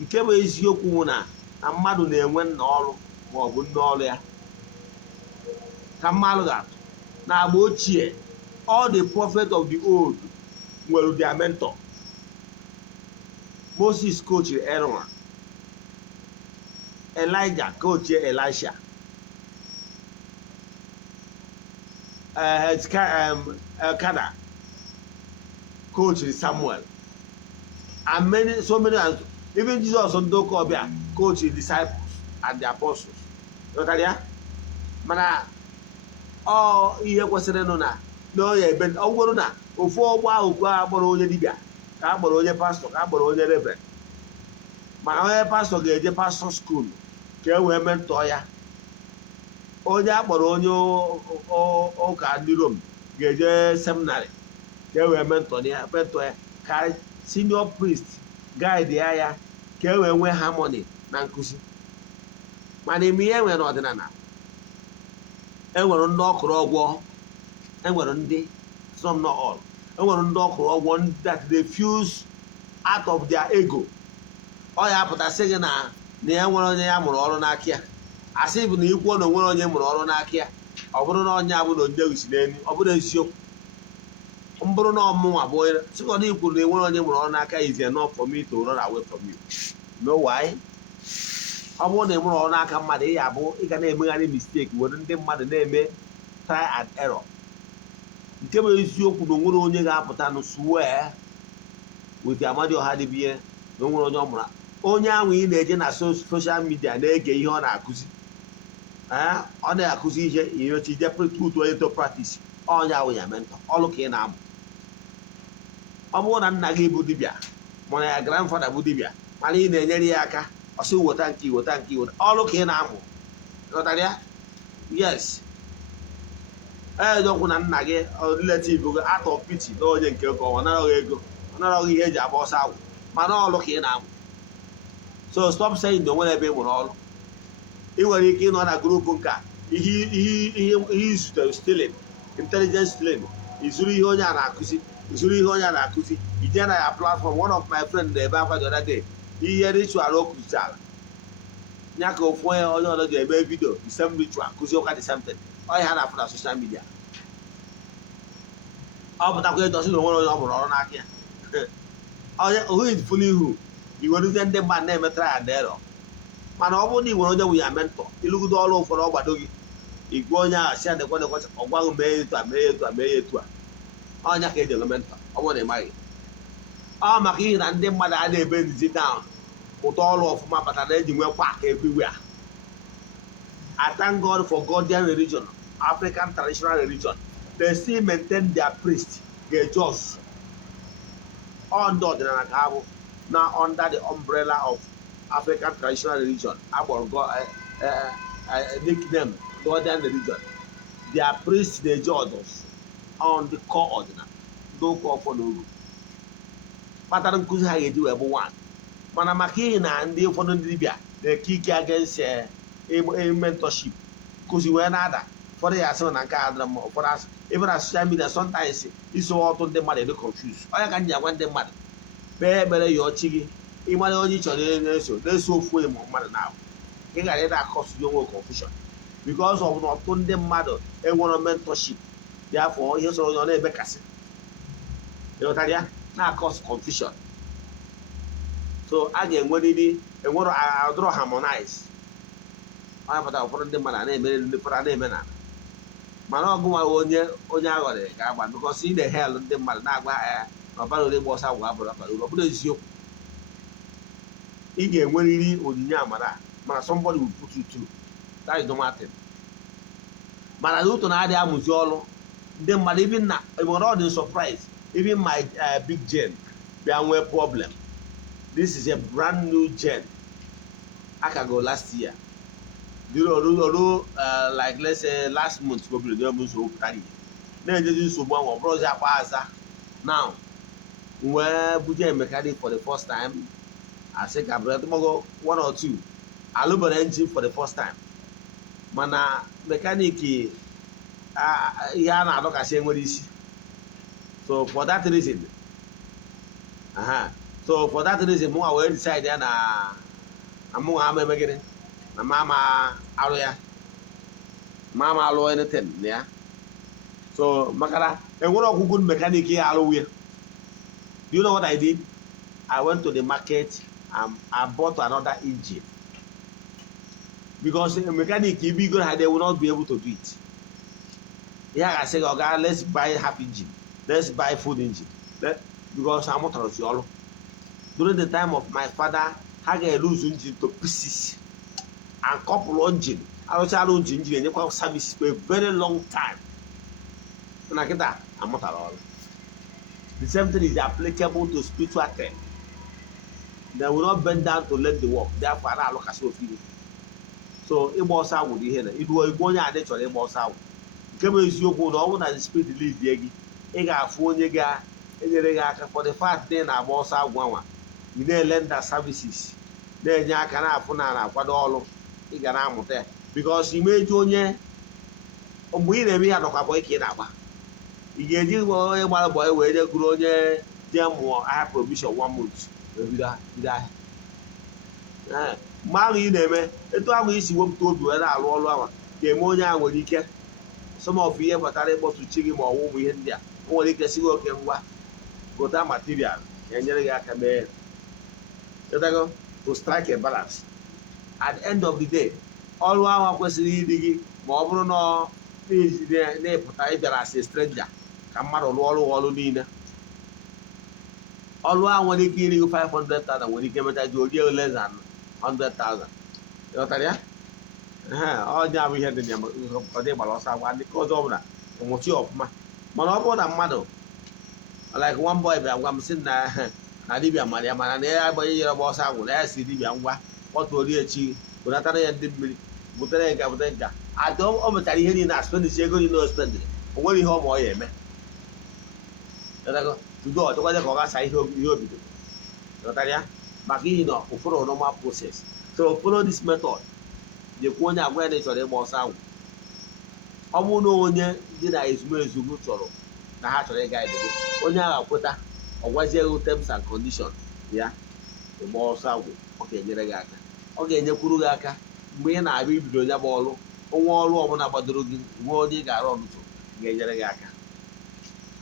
Nke bụ eziokwu bụ na mmadụ na-enwe nna ọrụ ma ọ bụ nne ọrụ ya. Ka mmadụ ga-atụ na agba ochie, all the prophet of the old nwere their mentor. Moses coachiri Aaron, Elijah coachie Elisha, Elkanah coachiri Samuel, and so many, even Jesus on Dokobia coachiri disciples and the apostles. Mana ọ ihe kwesịrị nụ na n'onye ebe ọ bụrụ na ofu ọgbọ ahụ ka agbọrọ onye dibịa, ka agbọrọ onye pastọ, ka agbọrọ onye reverend, mana onye pastọ ga-eje pastọ skuul ka e wee mentọọ ya. Onye akpọrọ onye ụka ndị Rom ga-eje seminarị ka e wee mentọọ ya, ka senior priest guide ya ka e wee nwee harmony na nkụzi. Mana ime ihe nwere n'ọdịnala, enwere ndị ọkụrụ ọgwọ, enwere ndị, some not all, enwere ndị ọkụrụ ọgwọ that they fuse out of their ego. Ọ ya pụtasị gị na ya nwere onye ya mụrụ ọrụ n'aka ya, asị bụ na ikwu na onwere onye mụrụ ọrụ n'aka ya. Ọ bụrụ na onye abụ na onye si n'elu, ọ bụrụ eziokwu. Mbụrụ na ọmụnwa bụ onye sịkọrọ ikwu na enwere onye mụrụ ọrụ n'aka is enough for me to run away from you. You know why? Ọ bụrụ na ị mụrụ ọrụ n'aka mmadụ, ị ga-abụ ị ga na-emegharị mistake, were ndị mmadụ na-eme try and error. Nke bụ eziokwu na onwere onye ga-apụta na swear with Amadioha dibie na onwere onye ọ mụrụ. Onye ahụ ị na-eje na social media na-ege ihe ọ na-akụzi, ọ na-akụzi ihe inyocha ije put onye to practice, onye ahụ ya mentọ ọlụ ka ị na-amụ. Ọ bụrụ na nna gị bụ dibịa mana ya grandfather bụ dibịa, mana ị na-enyere ya aka, ọsị weta nke ọlụ ka ị na-amụ. Yes. Eziokwu na nna gị relative gị out of pity na onye nke ka ọ naraghị ego, ọ naraghị ihe eji agba ọsọ agwụ, mana ọlụ ka ị na-amụ. So stop saying na onwere ebe ị mụrụ ọrụ. Ị nwere ike ịnọ na grupu nke ihe izutere stealing, intelligence stealing, izuru ihe onye a na-akụzi, ije na ya platform. One of my friends na-ebe akwa the other day, ihe ritual o kụzichara nya ka ofu onye ọzọ ji eme vidio the same ritual kụzi ụka the same thing. Ọ ha na-afụ na social media. Ọ pụtakwa edosi na onwere onye ọ bụrụ ọrụ n'aka ya. Onye who is fooling who? Iweruzie ndị mmadụ na-eme trial and error. Mana ọ bụrụ na ị nwere onye wụ ya mentọ, ịlụgide ọrụ ụfọdụ ọgbado gị, igwe onye ahụ si adịkwa ọ gwaghị mee etu a, mee etu a, mee etu a. Ọnya ka eji eme mentọ, ọ bụrụ na ị maghị. Ọ maka ihe na ndị mmadụ a na-ebe nzi down ụtọ ọrụ ọfụma bata na eji nwekwa aka everywhere. I thank God for Ghanaian religion, African traditional religion. They still maintain their priest, their judges. Under the now under the umbrella of African traditional religion. I will go nickname Ghanaian religion. Their priests, their judges, on the core ordinance. No call for no. Pattern nkuzi ha ga-eji wee bụ one. Mana maka ihe na ndị ụfọdụ ndị dibịa na-eke against mentorship kụzi wee na-ada. Ụfọdụ ya asị na nke a dịrị mma, ụfọdụ asị even na social media sometimes iso ọtụ ndị mmadụ dị confused. Onye ka m ji agwa ndị mmadụ kpee ekpere ya ọchị gị, ịmara onye ị chọrọ na-eso ofu onye ma mmadụ na-abụ ị ghara ịda akọsụ onwe confusion because ọ bụ na ọtụtụ ndị mmadụ enwere mentorship dị afọ ihe sọrọ onye ọ na-ebekasị ịghọtara ya na-akọsụ confusion. So a ga-enwerịrị adọrọ harmonize. Onye pụtara ụfọdụ ndị mmadụ na-emere ndị fọrọ na-eme na mana ọgụnwa onye aghọrị ga-agba because ị na-ehel ndị mmadụ na-agwa ya na ọbara ole gba ọsọ agwụ abụrụ abara uru. Ọ bụrụ eziokwu, ị ga-enwerịrị onyinye amara mana somebody will put you through. That is normal thing. Mana ụtọ na-adị amụzi ọrụ ndị mmadụ even na enwere ọ dị surprise even my big gen bịa nwee problem. This is a brand new gen. I can go last year. Like let's say last month probably they almost open. Then they do so one brother aza. Now where budget mechanic for the first time. I say Gabriel one or two. I look at engine for the first time. Mana mechanic yeah na look at saying what is. So for that reason. So for that reason, I will decide na amu ame megere na mama alo ya. Mama alo anything, yeah. So makara enwere good mechanic here alo we. Do you know what I did? I went to the market and I bought another engine. Because a mechanic if you go they will not be able to do it. Yeah, I said, okay, let's buy half engine. Let's buy full engine. Because I'm not sure. During the time of my father, I get lose engine to pieces and couple engine. I was able to engine and you service for a very long time. And I get that I'm not at all. The same thing is applicable to spiritual things. They will not bend down to let the work. Therefore, I look at so feeling. So it was out with the head. It was going at it or it was out. Come as you go on and the spirit lead the egg. I phone you guy for the fact then I was out one. You then lend that services. Then you can have fun and what all you can have there. Because you made onye we never had a boy kid. You get you boy where they grow there, more. I have provision 1 month. Malu name, it always won't to do it all over. The ammonia will decay. Some of you ever are able to check him or whom we in there. Only can see what can go that material and you can to strike a balance. At the end of the day, all our question is more no is there as a stranger. Come out of all Nina. All one when he give you 500,000 when he came at you less than 100,000. You know what all the we had in the Balosa one because of that. And what you of my monopoly and mother. Like one boy, I'm sitting there. Nadibia Mariama and everybody was out with Libya. What will you achieve? But I didn't butere nka atọ o mechara ihe niile na spend ego niile o spendịrị o nwere ihe ọ ma ọ ya eme tudo ọ chọkwaje ka ọ gasa ihe o bidoro ghọtara ya maka ihi na ụfọdụ normal process so follow this method jekwa onye agwa ya na ị chọrọ ịgba ọsọ agwụ ọ bụrụ na onye dị na ezumezu chọrọ na ha chọrọ ịga ebe onye agha kweta ọ gwazie ego terms and conditions ya ịgba ọsọ agwụ ọ ga-enyere gị aka ọ ga-enyekwuru gị aka mgbe ị na-abịa ibido onye bụ ọrụ ọnwa ọrụ ọbụla gbadoro gị nwe onye ị ga-arụ ọtụtụ ga-enyere gị aka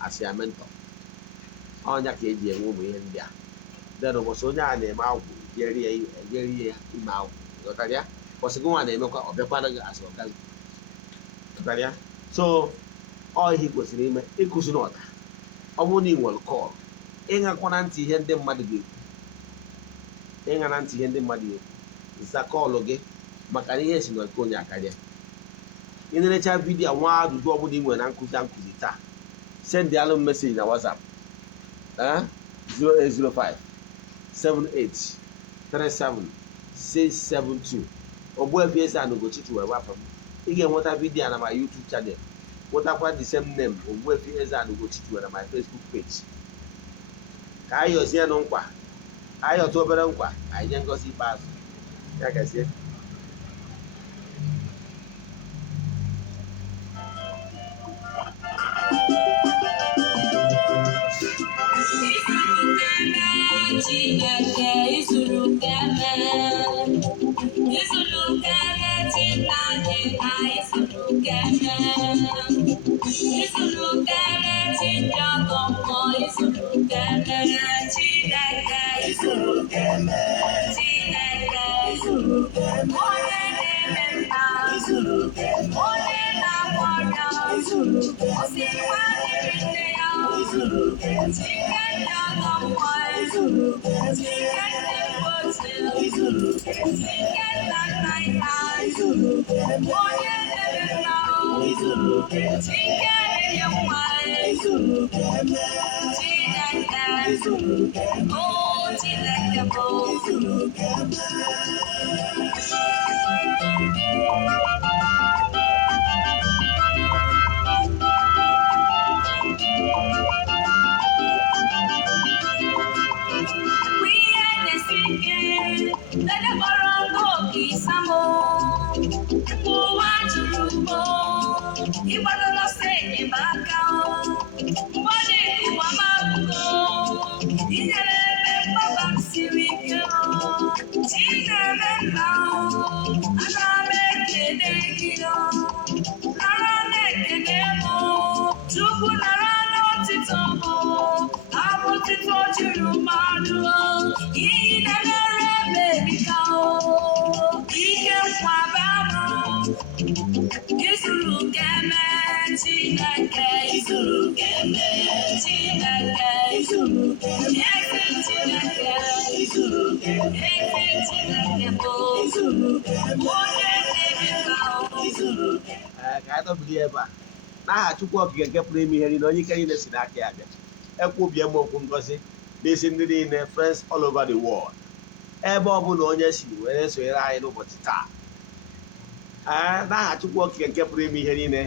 as ya mentor ọnya ka eji enwe ụmụ ihe ndị a den ụbọchị onye a na-eme agwụ ejeri ya ime agwụ ghọtara ya ụbọchị gị nwa na-emekwa ọ bịakwara gị asị ọgaghị ghọtara ya so ọ ihe kwesịrị ime ịkụzi n'ọta ọ bụrụ na ị nwere kọl ịṅakwana ntị ihe ndị mmadụ ga-ekwu ịṅa na ntị ihe ndị mmadụ ga-ekwu za kọlụ gị maka na ihe si na nke onye akarịa ị na-erecha vidiyo nwa ajụjụ ọbụla ị nwere na nkụzi taa send alụ m meseji na WhatsApp 0805 78 37 672 Ogbuefi EZE-ANA Ugochi wee wafọ m ị ga-enweta vidiyo na my YouTube channel nwetakwa the same name Ogbuefi EZE-ANA Ugochi na my Facebook page ka anyị yọzie nụ nkwa anyị ọtụ obere nkwa anyị nye ngozi ikpeazụ ya gazie Chineke izuru keme Chineke izuru keme Chinjọgọmọ izuru keme Chineke izuru keme Chineke izuru keme onye na-eme mma izuru keme onye na-agwọrọ izuru keme osikwa dịrị nne ya izuru keme Chinjọgọmọ izuru keme Chineke mgbochi izuru keme Chineke nna izuru keme onye na-eme mma izuru keme Chineke nye nwa izuru keme Chineke izuru keme o Chineke bụ izuru keme Igbadolo senye maka mgbali ụwa mabugo inyere ebe mgbaba siri ike Chineke nna ana m ekele gị nara na-ekele m Chukwu nara n'otito m abụ otito juru mmadụ iyi na-emere mebika ike nkwaba m izuru keme Chineke izuru keme Chineke izuru keme Chineke izuru keme Chineke bụ izuru keme onye na-eme izuru keme ka anyị tọbili ebe a n'aha Chukwu okike nke pụrụ ime ihe niile onye ike niile si n'aka ya bịa ekwubie m okwu ngozi n'isi ndị niile friends all over the world ebe ọ bụla onye si were sonyere anyị n'ụbọchị taa n'aha Chukwu okike nke pụrụ ime ihe niile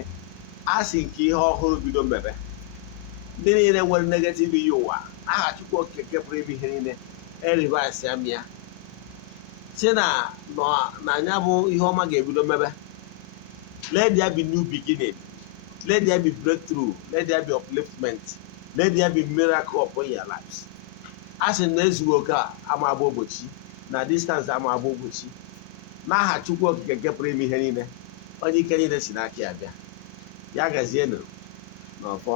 a sị nke ihe ọhụrụ bido mmebe ndị niile nwere negative iyi ụwa n'aha Chukwu okike nke pụrụ ime ihe niile erivasịa m ya si na anya bụ ihe ọma ga-ebido mmebe. Let there be new beginning, let there be breakthrough, let there be upliftment, let there be miracle upon your lives. A sị na ezughị oke a ama agba Ogbochi na distance ama agba Ogbochi n'aha Chukwu okike nke pụrụ ime ihe niile onye ike niile si n'aka ya bịa ya gazienụ n'ọfọ.